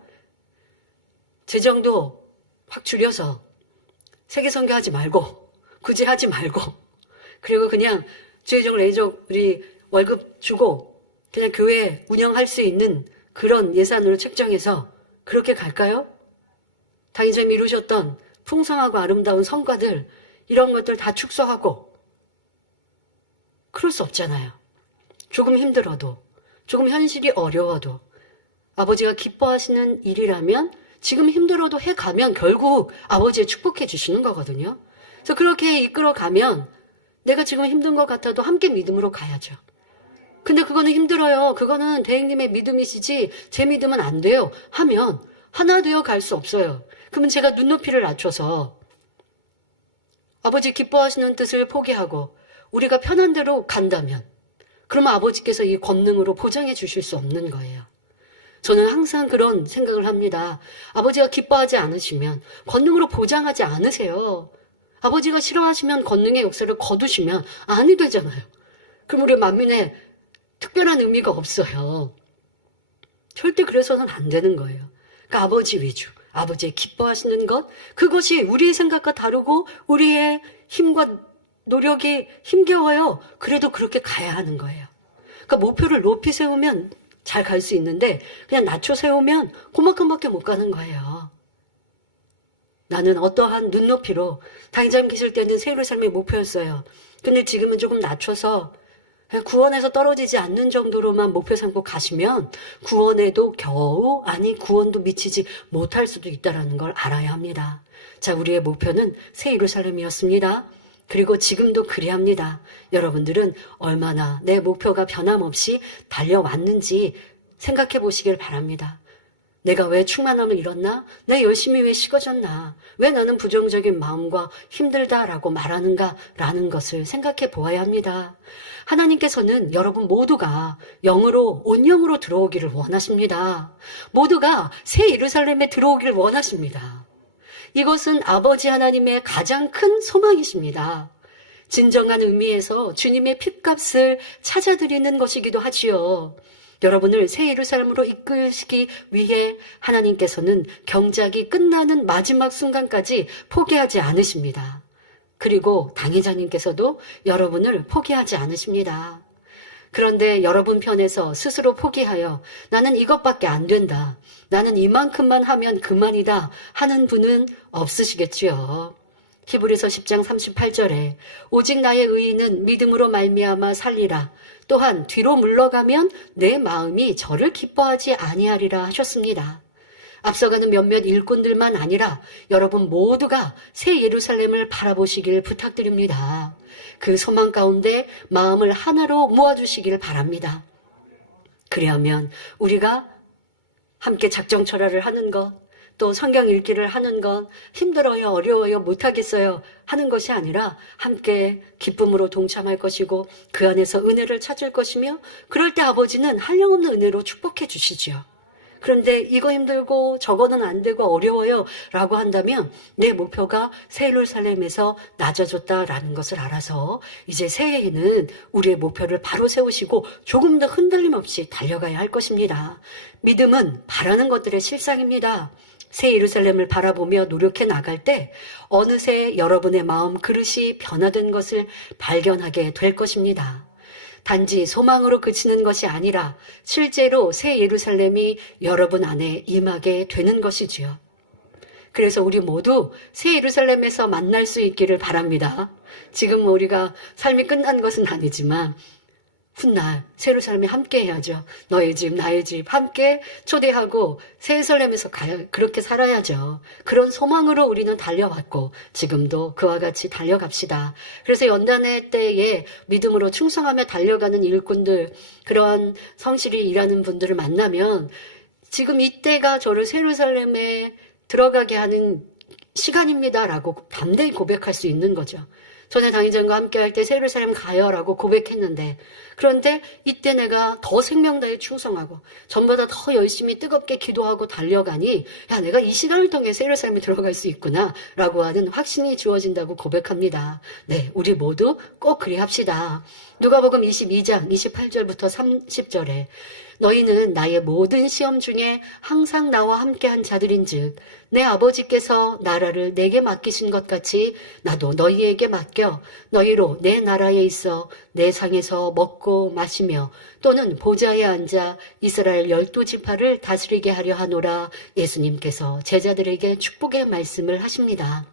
재정도 확 줄여서 세계선교하지 말고 굳이 하지 말고 그리고 그냥 주의적 레이저 우리 월급 주고 그냥 교회 운영할 수 있는 그런 예산으로 책정해서 그렇게 갈까요? 당인장님이 이루셨던 풍성하고 아름다운 성과들 이런 것들 다 축소하고 그럴 수 없잖아요. 조금 힘들어도 조금 현실이 어려워도 아버지가 기뻐하시는 일이라면 지금 힘들어도 해가면 결국 아버지의 축복해 주시는 거거든요. 그래서 그렇게 이끌어가면 내가 지금 힘든 것 같아도 함께 믿음으로 가야죠. 근데 그거는 힘들어요. 그거는 대행님의 믿음이시지 제 믿음은 안 돼요. 하면 하나 되어 갈 수 없어요. 그러면 제가 눈높이를 낮춰서 아버지 기뻐하시는 뜻을 포기하고 우리가 편한 대로 간다면 그러면 아버지께서 이 권능으로 보장해 주실 수 없는 거예요. 저는 항상 그런 생각을 합니다. 아버지가 기뻐하지 않으시면 권능으로 보장하지 않으세요. 아버지가 싫어하시면 권능의 역사를 거두시면 아니 되잖아요. 그럼 우리 만민의 특별한 의미가 없어요. 절대 그래서는 안 되는 거예요. 그러니까 아버지 위주, 아버지의 기뻐하시는 것, 그것이 우리의 생각과 다르고 우리의 힘과 노력이 힘겨워요. 그래도 그렇게 가야 하는 거예요. 그러니까 목표를 높이 세우면 잘 갈 수 있는데 그냥 낮춰 세우면 그만큼밖에 못 가는 거예요. 나는 어떠한 눈높이로 당장 계실 때는 새 예루살렘의 목표였어요. 근데 지금은 조금 낮춰서 구원에서 떨어지지 않는 정도로만 목표 삼고 가시면 구원에도 겨우, 아니 구원도 미치지 못할 수도 있다는 걸 알아야 합니다. 자, 우리의 목표는 새 예루살렘이었습니다. 그리고 지금도 그래야 합니다. 여러분들은 얼마나 내 목표가 변함없이 달려왔는지 생각해 보시길 바랍니다. 내가 왜 충만함을 잃었나? 내 열심이 왜 식어졌나? 왜 나는 부정적인 마음과 힘들다라고 말하는가? 라는 것을 생각해 보아야 합니다. 하나님께서는 여러분 모두가 영으로, 온영으로 들어오기를 원하십니다. 모두가 새 예루살렘에 들어오기를 원하십니다. 이것은 아버지 하나님의 가장 큰 소망이십니다. 진정한 의미에서 주님의 핏값을 찾아드리는 것이기도 하지요. 여러분을 새 예루살렘으로 이끌시기 위해 하나님께서는 경작이 끝나는 마지막 순간까지 포기하지 않으십니다. 그리고 당회자님께서도 여러분을 포기하지 않으십니다. 그런데 여러분 편에서 스스로 포기하여 나는 이것밖에 안 된다. 나는 이만큼만 하면 그만이다 하는 분은 없으시겠지요. 히브리서 10장 38절에 오직 나의 의인은 믿음으로 말미암아 살리라. 또한 뒤로 물러가면 내 마음이 저를 기뻐하지 아니하리라 하셨습니다. 앞서가는 몇몇 일꾼들만 아니라 여러분 모두가 새 예루살렘을 바라보시길 부탁드립니다. 그 소망 가운데 마음을 하나로 모아주시길 바랍니다. 그리하면 우리가 함께 작정철야를 하는 것, 또 성경 읽기를 하는 건 힘들어요, 어려워요, 못하겠어요 하는 것이 아니라 함께 기쁨으로 동참할 것이고 그 안에서 은혜를 찾을 것이며 그럴 때 아버지는 한량없는 은혜로 축복해 주시지요. 그런데 이거 힘들고 저거는 안 되고 어려워요 라고 한다면 내 목표가 새 예루살렘에서 낮아졌다라는 것을 알아서 이제 새해에는 우리의 목표를 바로 세우시고 조금 더 흔들림 없이 달려가야 할 것입니다. 믿음은 바라는 것들의 실상입니다. 새 예루살렘을 바라보며 노력해 나갈 때 어느새 여러분의 마음 그릇이 변화된 것을 발견하게 될 것입니다. 단지 소망으로 그치는 것이 아니라 실제로 새 예루살렘이 여러분 안에 임하게 되는 것이지요. 그래서 우리 모두 새 예루살렘에서 만날 수 있기를 바랍니다. 지금 우리가 삶이 끝난 것은 아니지만 훗날 새 예루살렘에 함께 해야죠. 너의 집, 나의 집 함께 초대하고 새 예루살렘에서 그렇게 살아야죠. 그런 소망으로 우리는 달려왔고 지금도 그와 같이 달려갑시다. 그래서 연단의 때에 믿음으로 충성하며 달려가는 일꾼들, 그러한 성실히 일하는 분들을 만나면 지금 이때가 저를 새 예루살렘에 들어가게 하는 시간입니다라고 담대히 고백할 수 있는 거죠. 전에 당의장과 함께 할 때 새 예루살렘 가요라고 고백했는데 그런데 이때 내가 더 생명 다해 충성하고 전보다 더 열심히 뜨겁게 기도하고 달려가니 야 내가 이 시간을 통해 새 예루살렘에 들어갈 수 있구나 라고 하는 확신이 주어진다고 고백합니다. 네, 우리 모두 꼭 그리 합시다. 누가복음 22장 28절부터 30절에 너희는 나의 모든 시험 중에 항상 나와 함께한 자들인즉 내 아버지께서 나라를 내게 맡기신 것 같이 나도 너희에게 맡겨 너희로 내 나라에 있어 내 상에서 먹고 마시며 또는 보좌에 앉아 이스라엘 12지파를 다스리게 하려 하노라. 예수님께서 제자들에게 축복의 말씀을 하십니다.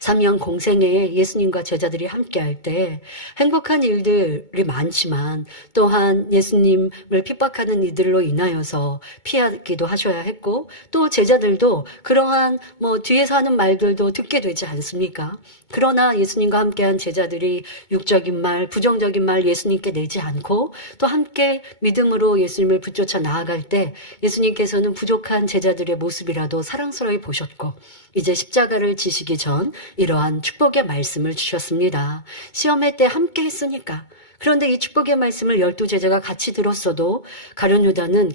3년 공생에 예수님과 제자들이 함께할 때 행복한 일들이 많지만 또한 예수님을 핍박하는 이들로 인하여서 피하기도 하셔야 했고 또 제자들도 그러한 뒤에서 하는 말들도 듣게 되지 않습니까? 그러나 예수님과 함께한 제자들이 육적인 말, 부정적인 말 예수님께 내지 않고 또 함께 믿음으로 예수님을 붙쫓아 나아갈 때 예수님께서는 부족한 제자들의 모습이라도 사랑스러이 보셨고 이제 십자가를 지시기 전 이러한 축복의 말씀을 주셨습니다. 시험회 때 함께 했으니까. 그런데 이 축복의 말씀을 12제자가 같이 들었어도 가룟 유다는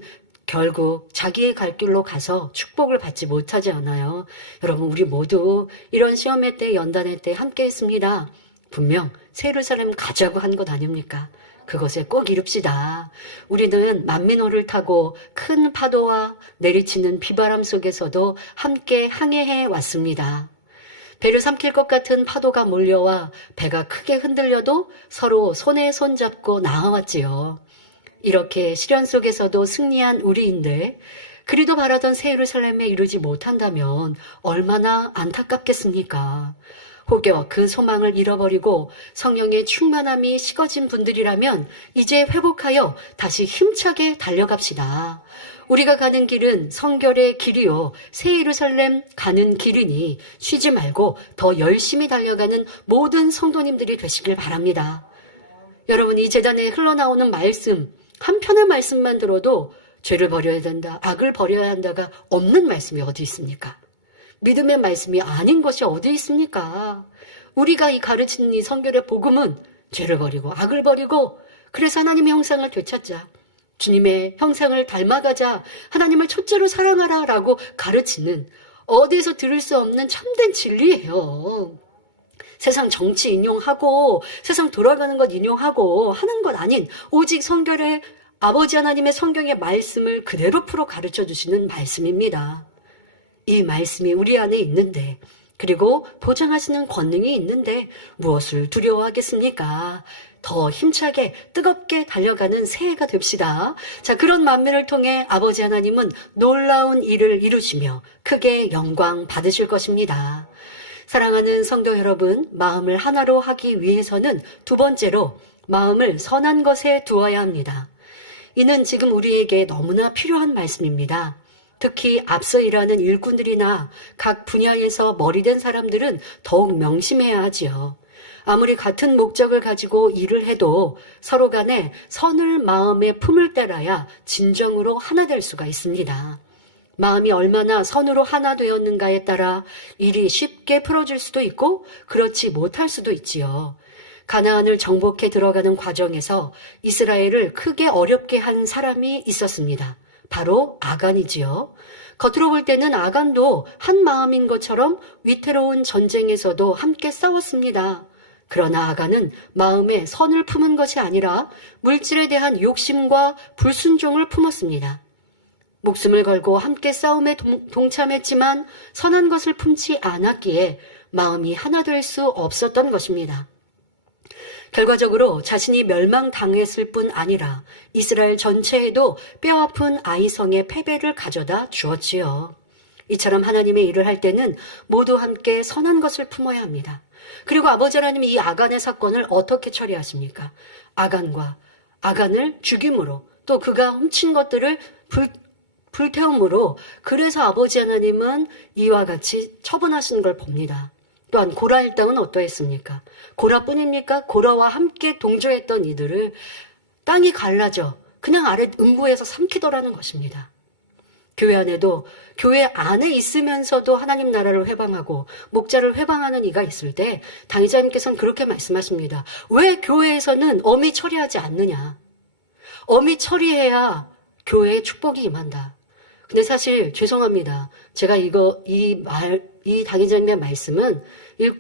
결국 자기의 갈 길로 가서 축복을 받지 못하지 않아요. 여러분, 우리 모두 이런 시험의 때, 연단의 때 함께 했습니다. 분명 새 예루살렘 가자고 한 것 아닙니까? 그것에 꼭 이룹시다. 우리는 만민호를 타고 큰 파도와 내리치는 비바람 속에서도 함께 항해해 왔습니다. 배를 삼킬 것 같은 파도가 몰려와 배가 크게 흔들려도 서로 손에 손 잡고 나아왔지요. 이렇게 시련 속에서도 승리한 우리인데 그리도 바라던 새 예루살렘에 이르지 못한다면 얼마나 안타깝겠습니까? 혹여 그 소망을 잃어버리고 성령의 충만함이 식어진 분들이라면 이제 회복하여 다시 힘차게 달려갑시다. 우리가 가는 길은 성결의 길이요 새 예루살렘 가는 길이니 쉬지 말고 더 열심히 달려가는 모든 성도님들이 되시길 바랍니다. 여러분, 이 제단에 흘러나오는 말씀, 한 편의 말씀만 들어도 죄를 버려야 된다, 악을 버려야 한다가 없는 말씀이 어디 있습니까? 믿음의 말씀이 아닌 것이 어디 있습니까? 우리가 이 가르치는 이 성결의 복음은 죄를 버리고 악을 버리고 그래서 하나님의 형상을 되찾자, 주님의 형상을 닮아가자, 하나님을 첫째로 사랑하라 라고 가르치는 어디서 들을 수 없는 참된 진리예요. 세상 정치 인용하고 세상 돌아가는 것 인용하고 하는 것 아닌 오직 성결의 아버지 하나님의 성경의 말씀을 그대로 풀어 가르쳐 주시는 말씀입니다. 이 말씀이 우리 안에 있는데, 그리고 보장하시는 권능이 있는데 무엇을 두려워하겠습니까? 더 힘차게 뜨겁게 달려가는 새해가 됩시다. 자, 그런 만면을 통해 아버지 하나님은 놀라운 일을 이루시며 크게 영광 받으실 것입니다. 사랑하는 성도 여러분, 마음을 하나로 하기 위해서는 두 번째로 마음을 선한 것에 두어야 합니다. 이는 지금 우리에게 너무나 필요한 말씀입니다. 특히 앞서 일하는 일꾼들이나 각 분야에서 머리된 사람들은 더욱 명심해야 하지요. 아무리 같은 목적을 가지고 일을 해도 서로 간에 선을 마음에 품을 때라야 진정으로 하나 될 수가 있습니다. 마음이 얼마나 선으로 하나 되었는가에 따라 일이 쉽게 풀어질 수도 있고 그렇지 못할 수도 있지요. 가나안을 정복해 들어가는 과정에서 이스라엘을 크게 어렵게 한 사람이 있었습니다. 바로 아간이지요. 겉으로 볼 때는 아간도 한 마음인 것처럼 위태로운 전쟁에서도 함께 싸웠습니다. 그러나 아간은 마음에 선을 품은 것이 아니라 물질에 대한 욕심과 불순종을 품었습니다. 목숨을 걸고 함께 싸움에 동참했지만 선한 것을 품지 않았기에 마음이 하나 될 수 없었던 것입니다. 결과적으로 자신이 멸망당했을 뿐 아니라 이스라엘 전체에도 뼈아픈 아이성의 패배를 가져다 주었지요. 이처럼 하나님의 일을 할 때는 모두 함께 선한 것을 품어야 합니다. 그리고 아버지 하나님이 이 아간의 사건을 어떻게 처리하십니까? 아간을 죽임으로, 또 그가 훔친 것들을 불태움으로, 그래서 아버지 하나님은 이와 같이 처분하시는 걸 봅니다. 또한 고라 일당은 어떠했습니까? 고라뿐입니까? 고라와 함께 동조했던 이들을 땅이 갈라져 그냥 아래 음부에서 삼키더라는 것입니다. 교회 안에도, 교회 안에 있으면서도 하나님 나라를 회방하고 목자를 회방하는 이가 있을 때 당의자님께서는 그렇게 말씀하십니다. 왜 교회에서는 엄히 처리하지 않느냐? 엄히 처리해야 교회에 축복이 임한다. 근데 사실 죄송합니다. 제가 이 당의자님의 말씀은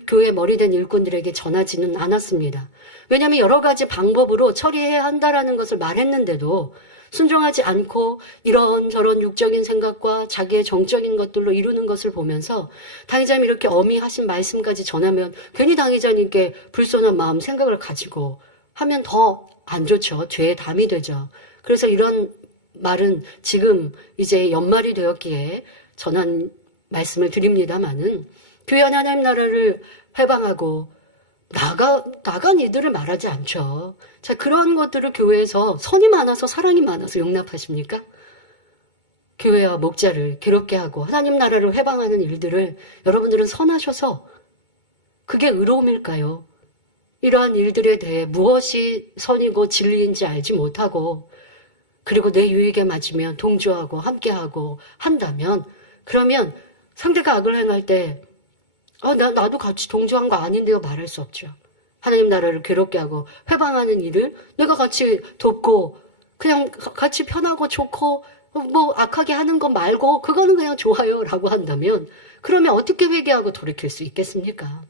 교회 머리된 일꾼들에게 전하지는 않았습니다. 왜냐하면 여러 가지 방법으로 처리해야 한다라는 것을 말했는데도 순종하지 않고 이런저런 육적인 생각과 자기의 정적인 것들로 이루는 것을 보면서 당의자님이 이렇게 엄히 하신 말씀까지 전하면 괜히 당의자님께 불손한 마음, 생각을 가지고 하면 더 안 좋죠. 죄의 담이 되죠. 그래서 이런 말은 지금 이제 연말이 되었기에 전한 말씀을 드립니다마는 교회 하나님 나라를 회방하고 나간 이들을 말하지 않죠. 자, 그런 것들을 교회에서 선이 많아서 사랑이 많아서 용납하십니까? 교회와 목자를 괴롭게 하고 하나님 나라를 회방하는 일들을 여러분들은 선하셔서 그게 의로움일까요? 이러한 일들에 대해 무엇이 선이고 진리인지 알지 못하고 그리고 내 유익에 맞으면 동조하고 함께하고 한다면 그러면 상대가 악을 행할 때 나도 같이 동조한 거 아닌데요 말할 수 없죠. 하나님 나라를 괴롭게 하고 회방하는 일을 내가 같이 돕고 그냥 같이 편하고 좋고 뭐 악하게 하는 거 말고 그거는 그냥 좋아요라고 한다면 그러면 어떻게 회개하고 돌이킬 수 있겠습니까?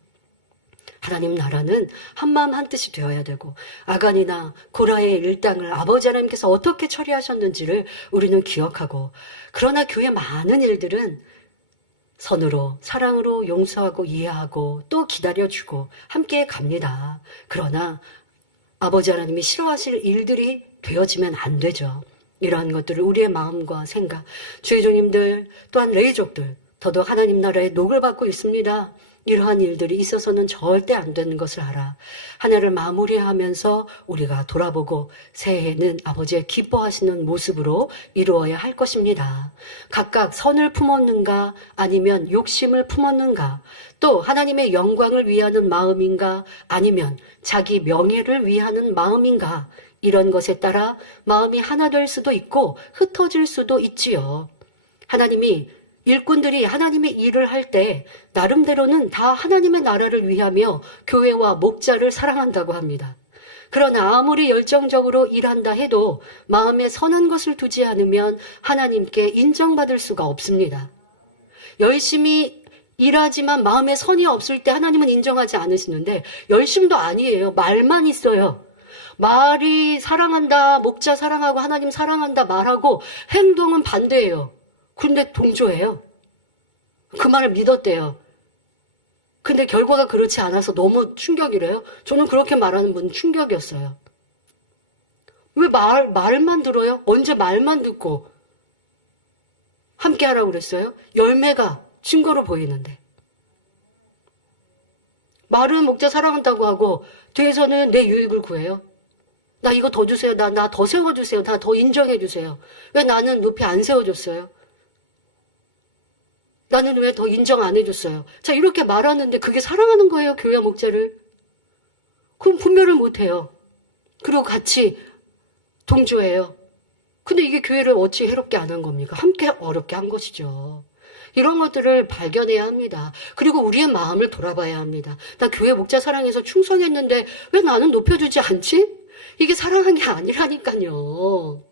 하나님 나라는 한마음 한뜻이 되어야 되고 아간이나 고라의 일당을 아버지 하나님께서 어떻게 처리하셨는지를 우리는 기억하고, 그러나 교회 많은 일들은 선으로 사랑으로 용서하고 이해하고 또 기다려주고 함께 갑니다. 그러나 아버지 하나님이 싫어하실 일들이 되어지면 안 되죠. 이러한 것들을 우리의 마음과 생각, 주의종님들 또한 레이족들 더더욱 하나님 나라의 녹을 받고 있습니다. 이러한 일들이 있어서는 절대 안 되는 것을 알아 한 해를 마무리하면서 우리가 돌아보고 새해에는 아버지의 기뻐하시는 모습으로 이루어야 할 것입니다. 각각 선을 품었는가 아니면 욕심을 품었는가, 또 하나님의 영광을 위하는 마음인가 아니면 자기 명예를 위하는 마음인가, 이런 것에 따라 마음이 하나 될 수도 있고 흩어질 수도 있지요. 하나님이 일꾼들이 하나님의 일을 할 때 나름대로는 다 하나님의 나라를 위하며 교회와 목자를 사랑한다고 합니다. 그러나 아무리 열정적으로 일한다 해도 마음에 선한 것을 두지 않으면 하나님께 인정받을 수가 없습니다. 열심히 일하지만 마음에 선이 없을 때 하나님은 인정하지 않으시는데, 열심도 아니에요. 말만 있어요. 말이 사랑한다, 목자 사랑하고 하나님 사랑한다 말하고 행동은 반대예요. 근데 동조해요. 그 말을 믿었대요. 근데 결과가 그렇지 않아서 너무 충격이래요. 저는 그렇게 말하는 분 충격이었어요. 왜 말만 들어요? 언제 말만 듣고 함께 하라고 그랬어요? 열매가 증거로 보이는데. 말은 목자 사랑한다고 하고 뒤에서는 내 유익을 구해요. 나 이거 더 주세요. 나 더 세워주세요. 나 더 인정해주세요. 왜 나는 높이 안 세워줬어요? 나는 왜 더 인정 안 해줬어요? 자, 이렇게 말하는데 그게 사랑하는 거예요, 교회 목자를? 그럼 분별을 못해요. 그리고 같이 동조해요. 근데 이게 교회를 어찌 해롭게 안 한 겁니까? 함께 어렵게 한 것이죠. 이런 것들을 발견해야 합니다. 그리고 우리의 마음을 돌아봐야 합니다. 나 교회 목자 사랑해서 충성했는데 왜 나는 높여주지 않지? 이게 사랑한 게 아니라니까요.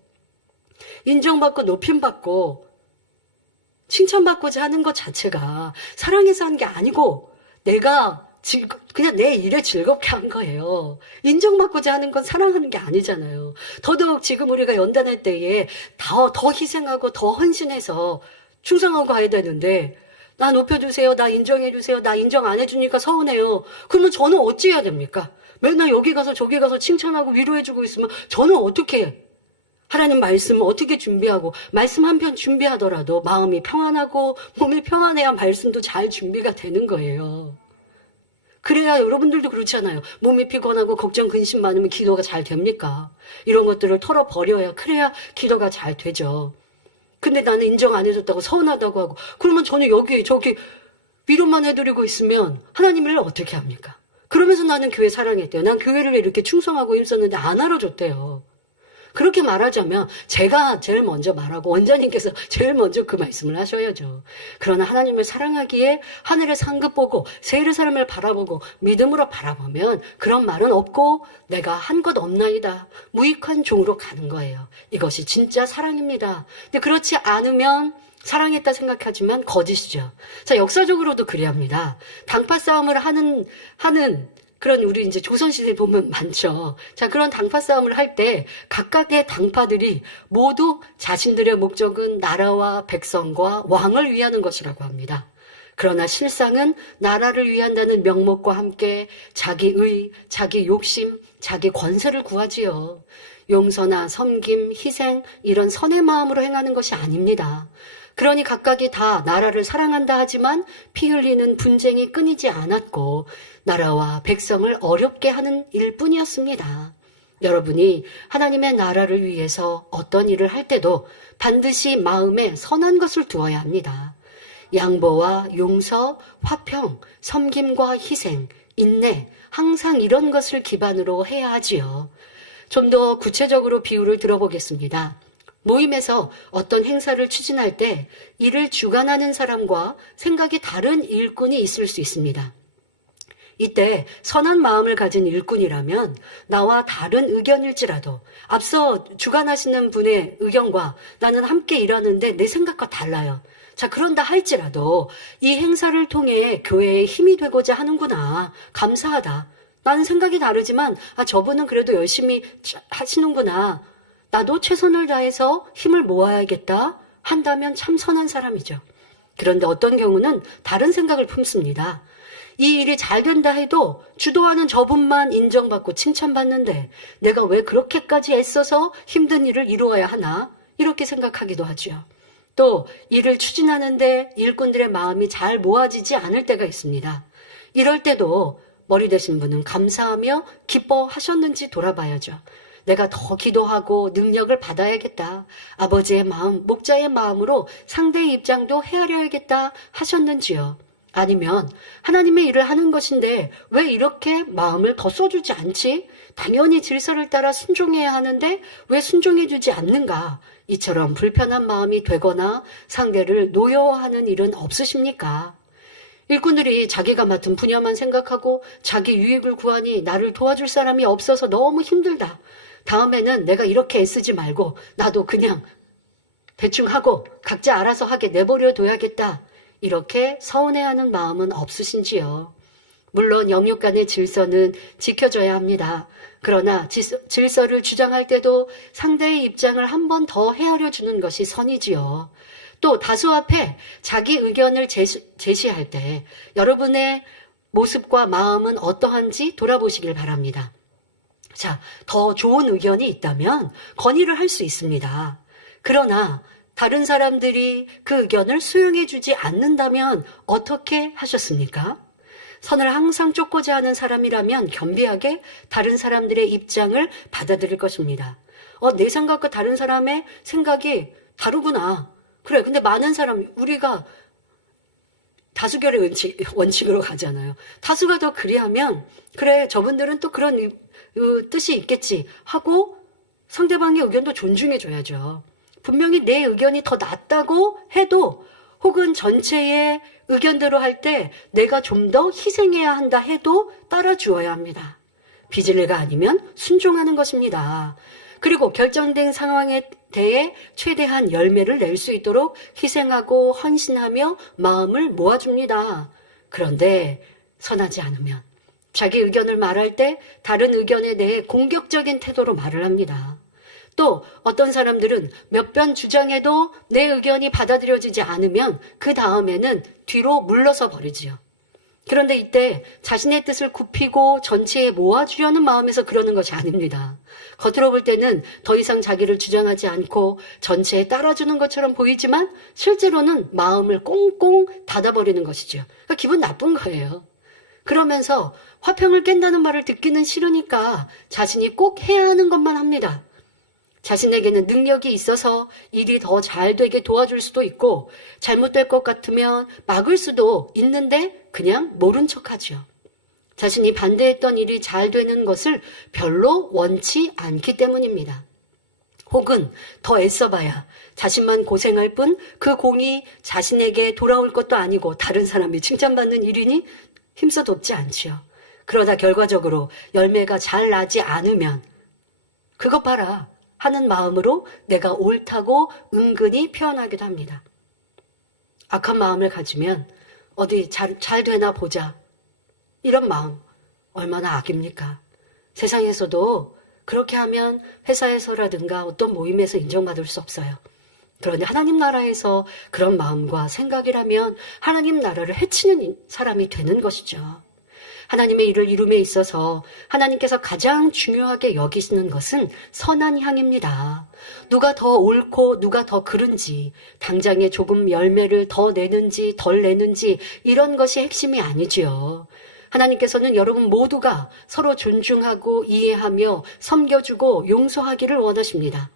인정받고 높임받고 칭찬받고자 하는 것 자체가 사랑해서 한 게 아니고 내가 그냥 내 일에 즐겁게 한 거예요. 인정받고자 하는 건 사랑하는 게 아니잖아요. 더더욱 지금 우리가 연단할 때에 더 희생하고 더 헌신해서 충성하고 가야 되는데, 나 높여주세요, 나 인정해주세요, 나 인정 안 해주니까 서운해요. 그러면 저는 어찌 해야 됩니까? 맨날 여기 가서 저기 가서 칭찬하고 위로해주고 있으면 저는 어떻게 해? 하나님 말씀을 어떻게 준비하고, 말씀 한 편 준비하더라도 마음이 평안하고 몸이 평안해야 말씀도 잘 준비가 되는 거예요. 그래야 여러분들도 그렇잖아요. 몸이 피곤하고 걱정 근심 많으면 기도가 잘 됩니까? 이런 것들을 털어버려야, 그래야 기도가 잘 되죠. 근데 나는 인정 안 해줬다고 서운하다고 하고, 그러면 저는 여기 저기 위로만 해드리고 있으면 하나님을 어떻게 합니까? 그러면서 나는 교회 사랑했대요. 난 교회를 이렇게 충성하고 힘썼는데 안 알아줬대요. 그렇게 말하자면 제가 제일 먼저 말하고 원장님께서 제일 먼저 그 말씀을 하셔야죠. 그러나 하나님을 사랑하기에 하늘의 상급 보고 세일의 사람을 바라보고 믿음으로 바라보면 그런 말은 없고 내가 한 것 없나이다. 무익한 종으로 가는 거예요. 이것이 진짜 사랑입니다. 근데 그렇지 않으면 사랑했다 생각하지만 거짓이죠. 자, 역사적으로도 그래야 합니다. 당파 싸움을 하는 그런 우리 이제 조선시대 보면 많죠. 자, 그런 당파 싸움을 할 때 각각의 당파들이 모두 자신들의 목적은 나라와 백성과 왕을 위하는 것이라고 합니다. 그러나 실상은 나라를 위한다는 명목과 함께 자기의, 자기 욕심, 자기 권세를 구하지요. 용서나 섬김, 희생, 이런 선의 마음으로 행하는 것이 아닙니다. 그러니 각각이 다 나라를 사랑한다 하지만 피 흘리는 분쟁이 끊이지 않았고 나라와 백성을 어렵게 하는 일뿐이었습니다. 여러분이 하나님의 나라를 위해서 어떤 일을 할 때도 반드시 마음에 선한 것을 두어야 합니다. 양보와 용서, 화평, 섬김과 희생, 인내, 항상 이런 것을 기반으로 해야 하지요. 좀 더 구체적으로 비유를 들어보겠습니다. 모임에서 어떤 행사를 추진할 때 이를 주관하는 사람과 생각이 다른 일꾼이 있을 수 있습니다. 이때 선한 마음을 가진 일꾼이라면 나와 다른 의견일지라도 앞서 주관하시는 분의 의견과 나는 함께 일하는데 내 생각과 달라요. 자, 그런다 할지라도 이 행사를 통해 교회에 힘이 되고자 하는구나. 감사하다. 나는 생각이 다르지만 저분은 그래도 열심히 하시는구나. 나도 최선을 다해서 힘을 모아야겠다 한다면 참 선한 사람이죠. 그런데 어떤 경우는 다른 생각을 품습니다. 이 일이 잘 된다 해도 주도하는 저분만 인정받고 칭찬받는데 내가 왜 그렇게까지 애써서 힘든 일을 이루어야 하나? 이렇게 생각하기도 하죠. 또 일을 추진하는데 일꾼들의 마음이 잘 모아지지 않을 때가 있습니다. 이럴 때도 머리 되신 분은 감사하며 기뻐하셨는지 돌아봐야죠. 내가 더 기도하고 능력을 받아야겠다. 아버지의 마음, 목자의 마음으로 상대의 입장도 헤아려야겠다 하셨는지요. 아니면 하나님의 일을 하는 것인데 왜 이렇게 마음을 더 써주지 않지? 당연히 질서를 따라 순종해야 하는데 왜 순종해주지 않는가? 이처럼 불편한 마음이 되거나 상대를 노여워하는 일은 없으십니까? 일꾼들이 자기가 맡은 분야만 생각하고 자기 유익을 구하니 나를 도와줄 사람이 없어서 너무 힘들다. 다음에는 내가 이렇게 애쓰지 말고 나도 그냥 대충 하고 각자 알아서 하게 내버려 둬야겠다. 이렇게 서운해하는 마음은 없으신지요? 물론 영육 간의 질서는 지켜줘야 합니다. 그러나 질서를 주장할 때도 상대의 입장을 한 번 더 헤아려 주는 것이 선이지요. 또 다수 앞에 자기 의견을 제시할 때 여러분의 모습과 마음은 어떠한지 돌아보시길 바랍니다. 자, 더 좋은 의견이 있다면 건의를 할 수 있습니다. 그러나 다른 사람들이 그 의견을 수용해 주지 않는다면 어떻게 하셨습니까? 선을 항상 쫓고자 하는 사람이라면 겸비하게 다른 사람들의 입장을 받아들일 것입니다. 내 생각과 다른 사람의 생각이 다르구나. 그래, 근데 많은 사람, 우리가 다수결의 원칙으로 가잖아요. 다수가 더 그리하면, 그래, 저분들은 또 그런 뜻이 있겠지 하고 상대방의 의견도 존중해줘야죠. 분명히 내 의견이 더 낫다고 해도 혹은 전체의 의견대로 할 때 내가 좀 더 희생해야 한다 해도 따라주어야 합니다. 비질레가 아니면 순종하는 것입니다. 그리고 결정된 상황에 대해 최대한 열매를 낼 수 있도록 희생하고 헌신하며 마음을 모아줍니다. 그런데 선하지 않으면 자기 의견을 말할 때 다른 의견에 대해 공격적인 태도로 말을 합니다. 또 어떤 사람들은 몇 번 주장해도 내 의견이 받아들여지지 않으면 그 다음에는 뒤로 물러서 버리지요. 그런데 이때 자신의 뜻을 굽히고 전체에 모아주려는 마음에서 그러는 것이 아닙니다. 겉으로 볼 때는 더 이상 자기를 주장하지 않고 전체에 따라주는 것처럼 보이지만 실제로는 마음을 꽁꽁 닫아버리는 것이죠. 그러니까 기분 나쁜 거예요. 그러면서 화평을 깬다는 말을 듣기는 싫으니까 자신이 꼭 해야 하는 것만 합니다. 자신에게는 능력이 있어서 일이 더 잘 되게 도와줄 수도 있고 잘못될 것 같으면 막을 수도 있는데 그냥 모른 척하죠. 자신이 반대했던 일이 잘 되는 것을 별로 원치 않기 때문입니다. 혹은 더 애써봐야 자신만 고생할 뿐 그 공이 자신에게 돌아올 것도 아니고 다른 사람이 칭찬받는 일이니 힘써 돕지 않지요. 그러다 결과적으로 열매가 잘 나지 않으면 그것 봐라 하는 마음으로 내가 옳다고 은근히 표현하기도 합니다. 악한 마음을 가지면 어디 잘 되나 보자. 이런 마음 얼마나 악입니까? 세상에서도 그렇게 하면 회사에서라든가 어떤 모임에서 인정받을 수 없어요. 그런데 하나님 나라에서 그런 마음과 생각이라면 하나님 나라를 해치는 사람이 되는 것이죠. 하나님의 일을 이룸에 있어서 하나님께서 가장 중요하게 여기시는 것은 선한 향입니다. 누가 더 옳고 누가 더 그른지, 당장에 조금 열매를 더 내는지 덜 내는지 이런 것이 핵심이 아니지요. 하나님께서는 여러분 모두가 서로 존중하고 이해하며 섬겨주고 용서하기를 원하십니다.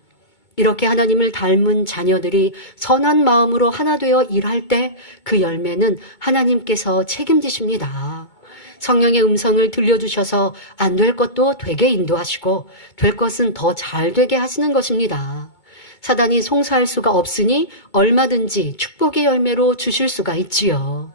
이렇게 하나님을 닮은 자녀들이 선한 마음으로 하나 되어 일할 때 그 열매는 하나님께서 책임지십니다. 성령의 음성을 들려주셔서 안 될 것도 되게 인도하시고 될 것은 더 잘 되게 하시는 것입니다. 사단이 송사할 수가 없으니 얼마든지 축복의 열매로 주실 수가 있지요.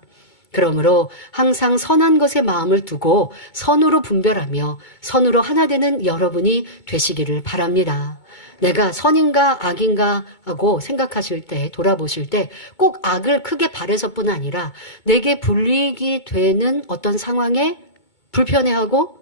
그러므로 항상 선한 것에 마음을 두고 선으로 분별하며 선으로 하나 되는 여러분이 되시기를 바랍니다. 내가 선인가 악인가 하고 생각하실 때, 돌아보실 때 꼭 악을 크게 바래서뿐 아니라 내게 불이익이 되는 어떤 상황에 불편해하고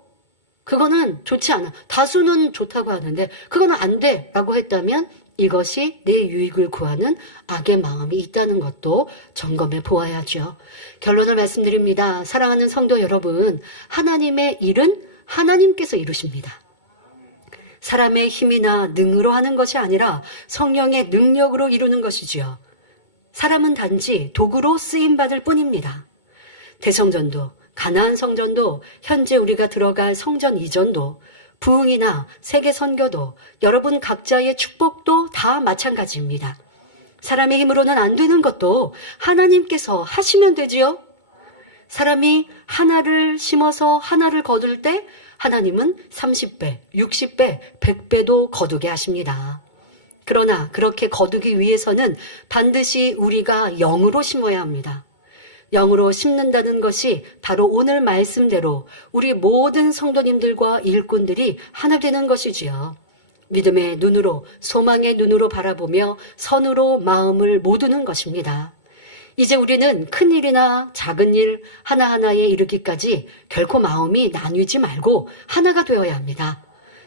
그거는 좋지 않아. 다수는 좋다고 하는데 그거는 안 돼 라고 했다면 이것이 내 유익을 구하는 악의 마음이 있다는 것도 점검해 보아야죠. 결론을 말씀드립니다. 사랑하는 성도 여러분, 하나님의 일은 하나님께서 이루십니다. 사람의 힘이나 능으로 하는 것이 아니라 성령의 능력으로 이루는 것이지요. 사람은 단지 도구로 쓰임받을 뿐입니다. 대성전도, 가나안 성전도, 현재 우리가 들어갈 성전 이전도, 부흥이나 세계 선교도, 여러분 각자의 축복도 다 마찬가지입니다. 사람의 힘으로는 안 되는 것도 하나님께서 하시면 되지요. 사람이 하나를 심어서 하나를 거둘 때 하나님은 30배, 60배, 100배도 거두게 하십니다. 그러나 그렇게 거두기 위해서는 반드시 우리가 영으로 심어야 합니다. 영으로 심는다는 것이 바로 오늘 말씀대로 우리 모든 성도님들과 일꾼들이 하나 되는 것이지요. 믿음의 눈으로, 소망의 눈으로 바라보며 선으로 마음을 모두는 것입니다. 이제 우리는 큰 일이나 작은 일 하나하나에 이르기까지 결코 마음이 나뉘지 말고 하나가 되어야 합니다.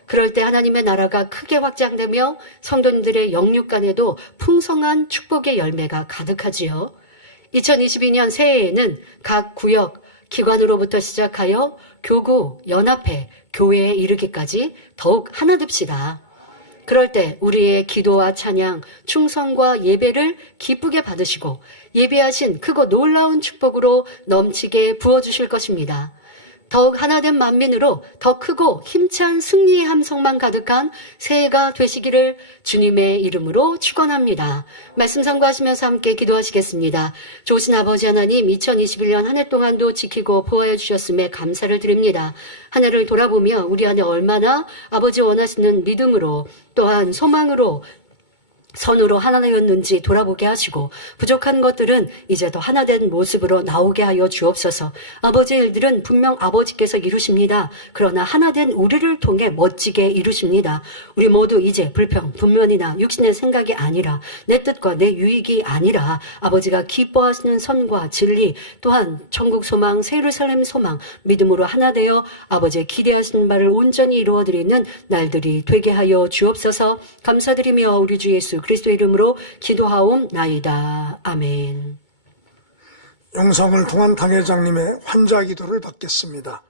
그럴 때 하나님의 나라가 크게 확장되며 성도님들의 영육 간에도 풍성한 축복의 열매가 가득하지요. 2022년 새해에는 각 구역, 기관으로부터 시작하여 교구, 연합회, 교회에 이르기까지 더욱 하나 됩시다. 그럴 때 우리의 기도와 찬양, 충성과 예배를 기쁘게 받으시고 예배하신 크고 놀라운 축복으로 넘치게 부어주실 것입니다. 더욱 하나된 만민으로 더 크고 힘찬 승리의 함성만 가득한 새해가 되시기를 주님의 이름으로 축원합니다. 말씀 상고하시면서 함께 기도하시겠습니다. 좋으신 아버지 하나님, 2021년 한 해 동안도 지키고 보호해 주셨음에 감사를 드립니다. 한 해를 돌아보며 우리 안에 얼마나 아버지 원하시는 믿음으로 또한 소망으로 선으로 하나 되었는지 돌아보게 하시고 부족한 것들은 이제 더 하나된 모습으로 나오게 하여 주옵소서. 아버지의 일들은 분명 아버지께서 이루십니다. 그러나 하나된 우리를 통해 멋지게 이루십니다. 우리 모두 이제 불평, 분면이나 육신의 생각이 아니라 내 뜻과 내 유익이 아니라 아버지가 기뻐하시는 선과 진리 또한 천국 소망, 새 예루살렘 소망, 믿음으로 하나 되어 아버지의 기대하시는 바를 온전히 이루어드리는 날들이 되게 하여 주옵소서. 감사드리며 우리 주 예수 그리스도 이름으로 기도하옵나이다. 아멘. 영상을 통한 당회장님의 환자 기도를 받겠습니다.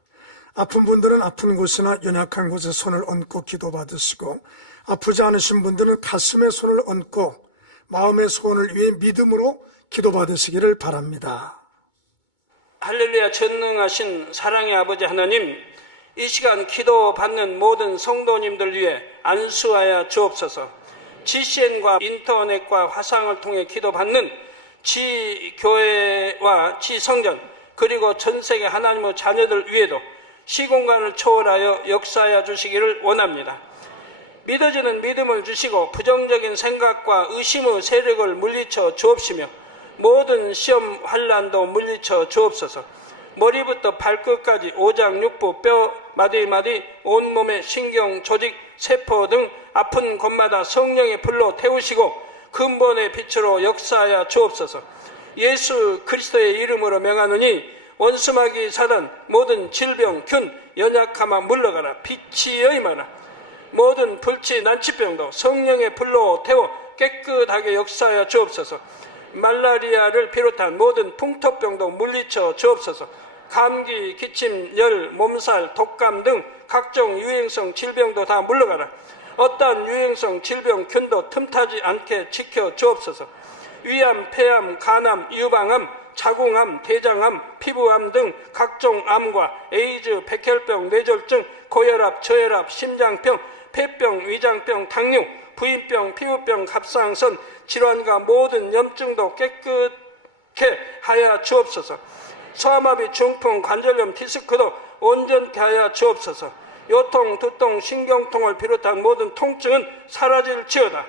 아픈 분들은 아픈 곳이나 연약한 곳에 손을 얹고 기도받으시고 아프지 않으신 분들은 가슴에 손을 얹고 마음의 소원을 위해 믿음으로 기도받으시기를 바랍니다. 할렐루야. 전능하신 사랑의 아버지 하나님, 이 시간 기도받는 모든 성도님들 위해 안수하여 주옵소서. GCN과 인터넷과 화상을 통해 기도받는 지교회와 지성전 그리고 전세계 하나님의 자녀들 위에도 시공간을 초월하여 역사하여 주시기를 원합니다. 믿어지는 믿음을 주시고 부정적인 생각과 의심의 세력을 물리쳐 주옵시며 모든 시험 환난도 물리쳐 주옵소서. 머리부터 발끝까지 오장육부, 뼈, 마디마디, 온몸의 신경, 조직, 세포 등 아픈 곳마다 성령의 불로 태우시고 근본의 빛으로 역사하여 주옵소서. 예수 그리스도의 이름으로 명하노니 원수마귀 사단 모든 질병, 균, 연약함아 물러가라. 빛이 여임하라. 모든 불치, 난치병도 성령의 불로 태워 깨끗하게 역사하여 주옵소서. 말라리아를 비롯한 모든 풍토병도 물리쳐 주옵소서. 감기, 기침, 열, 몸살, 독감 등 각종 유행성 질병도 다 물러가라. 어떠한 유행성 질병 균도 틈타지 않게 지켜 주옵소서. 위암, 폐암, 간암, 유방암, 자궁암, 대장암, 피부암 등 각종 암과 에이즈, 백혈병, 뇌졸중, 고혈압, 저혈압, 심장병, 폐병, 위장병, 당뇨, 부인병, 피부병, 갑상선 질환과 모든 염증도 깨끗게 하여 주옵소서. 소아마비, 중풍, 관절염, 디스크도 온전케 하여 주옵소서. 요통, 두통, 신경통을 비롯한 모든 통증은 사라질지어다.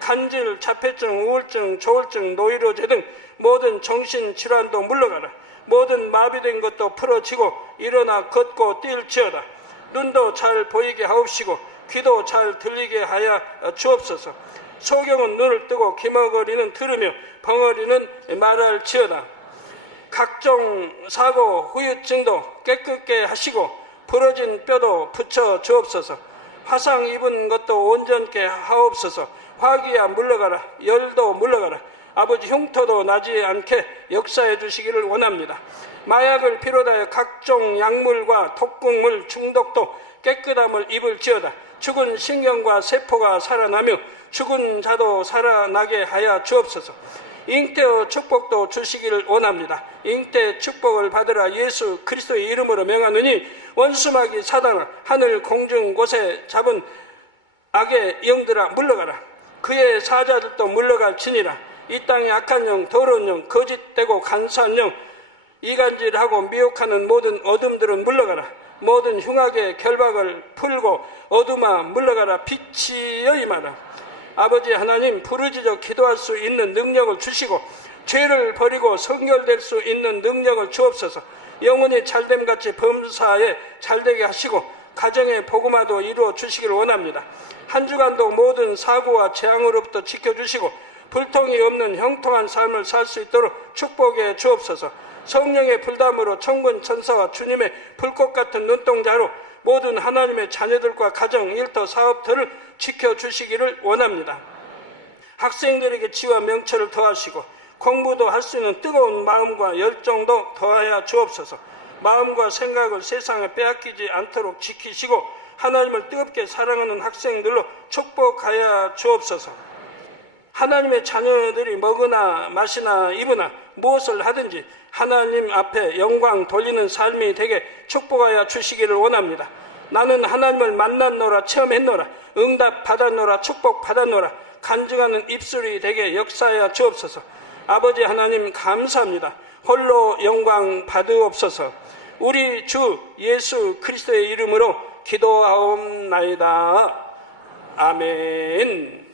간질, 자폐증, 우울증, 조울증, 노이로제 등 모든 정신질환도 물러가라. 모든 마비된 것도 풀어지고 일어나 걷고 뛸지어다. 눈도 잘 보이게 하옵시고 귀도 잘 들리게 하여 주옵소서. 소경은 눈을 뜨고 기머거리는 들으며 벙어리는 말할지어다. 각종 사고 후유증도 깨끗게 하시고 부러진 뼈도 붙여 주옵소서. 화상 입은 것도 온전케 하옵소서. 화기야 물러가라. 열도 물러가라. 아버지 흉터도 나지 않게 역사해 주시기를 원합니다. 마약을 비롯하여 각종 약물과 독극물 중독도 깨끗함을 입을지어다. 죽은 신경과 세포가 살아나며 죽은 자도 살아나게 하여 주옵소서. 잉태의 축복도 주시기를 원합니다. 잉태 축복을 받으라. 예수 그리스도의 이름으로 명하느니 원수마귀 사단아 하늘 공중 곳에 잡은 악의 영들아 물러가라. 그의 사자들도 물러갈지니라. 이 땅의 악한 영, 더러운 영, 거짓되고 간사한 영, 이간질하고 미혹하는 모든 어둠들은 물러가라. 모든 흉악의 결박을 풀고 어둠아 물러가라. 빛이여 임하라. 아버지 하나님, 부르짖어 기도할 수 있는 능력을 주시고 죄를 버리고 성결될 수 있는 능력을 주옵소서. 영혼이 잘됨같이 범사에 잘되게 하시고 가정의 복음화도 이루어 주시기를 원합니다. 한 주간도 모든 사고와 재앙으로부터 지켜주시고 불통이 없는 형통한 삶을 살 수 있도록 축복해 주옵소서. 성령의 불담으로 천군 천사와 주님의 불꽃 같은 눈동자로 모든 하나님의 자녀들과 가정, 일터, 사업들을 지켜주시기를 원합니다. 학생들에게 지와 명철을 더하시고 공부도 할 수 있는 뜨거운 마음과 열정도 더하여 주옵소서. 마음과 생각을 세상에 빼앗기지 않도록 지키시고 하나님을 뜨겁게 사랑하는 학생들로 축복하여 주옵소서. 하나님의 자녀들이 먹으나 마시나 입으나 무엇을 하든지 하나님 앞에 영광 돌리는 삶이 되게 축복하여 주시기를 원합니다. 나는 하나님을 만났노라, 체험했노라, 응답 받았노라, 축복 받았노라, 간증하는 입술이 되게 역사하여 주옵소서. 아버지 하나님 감사합니다. 홀로 영광 받으옵소서. 우리 주 예수 그리스도의 이름으로 기도하옵나이다. 아멘.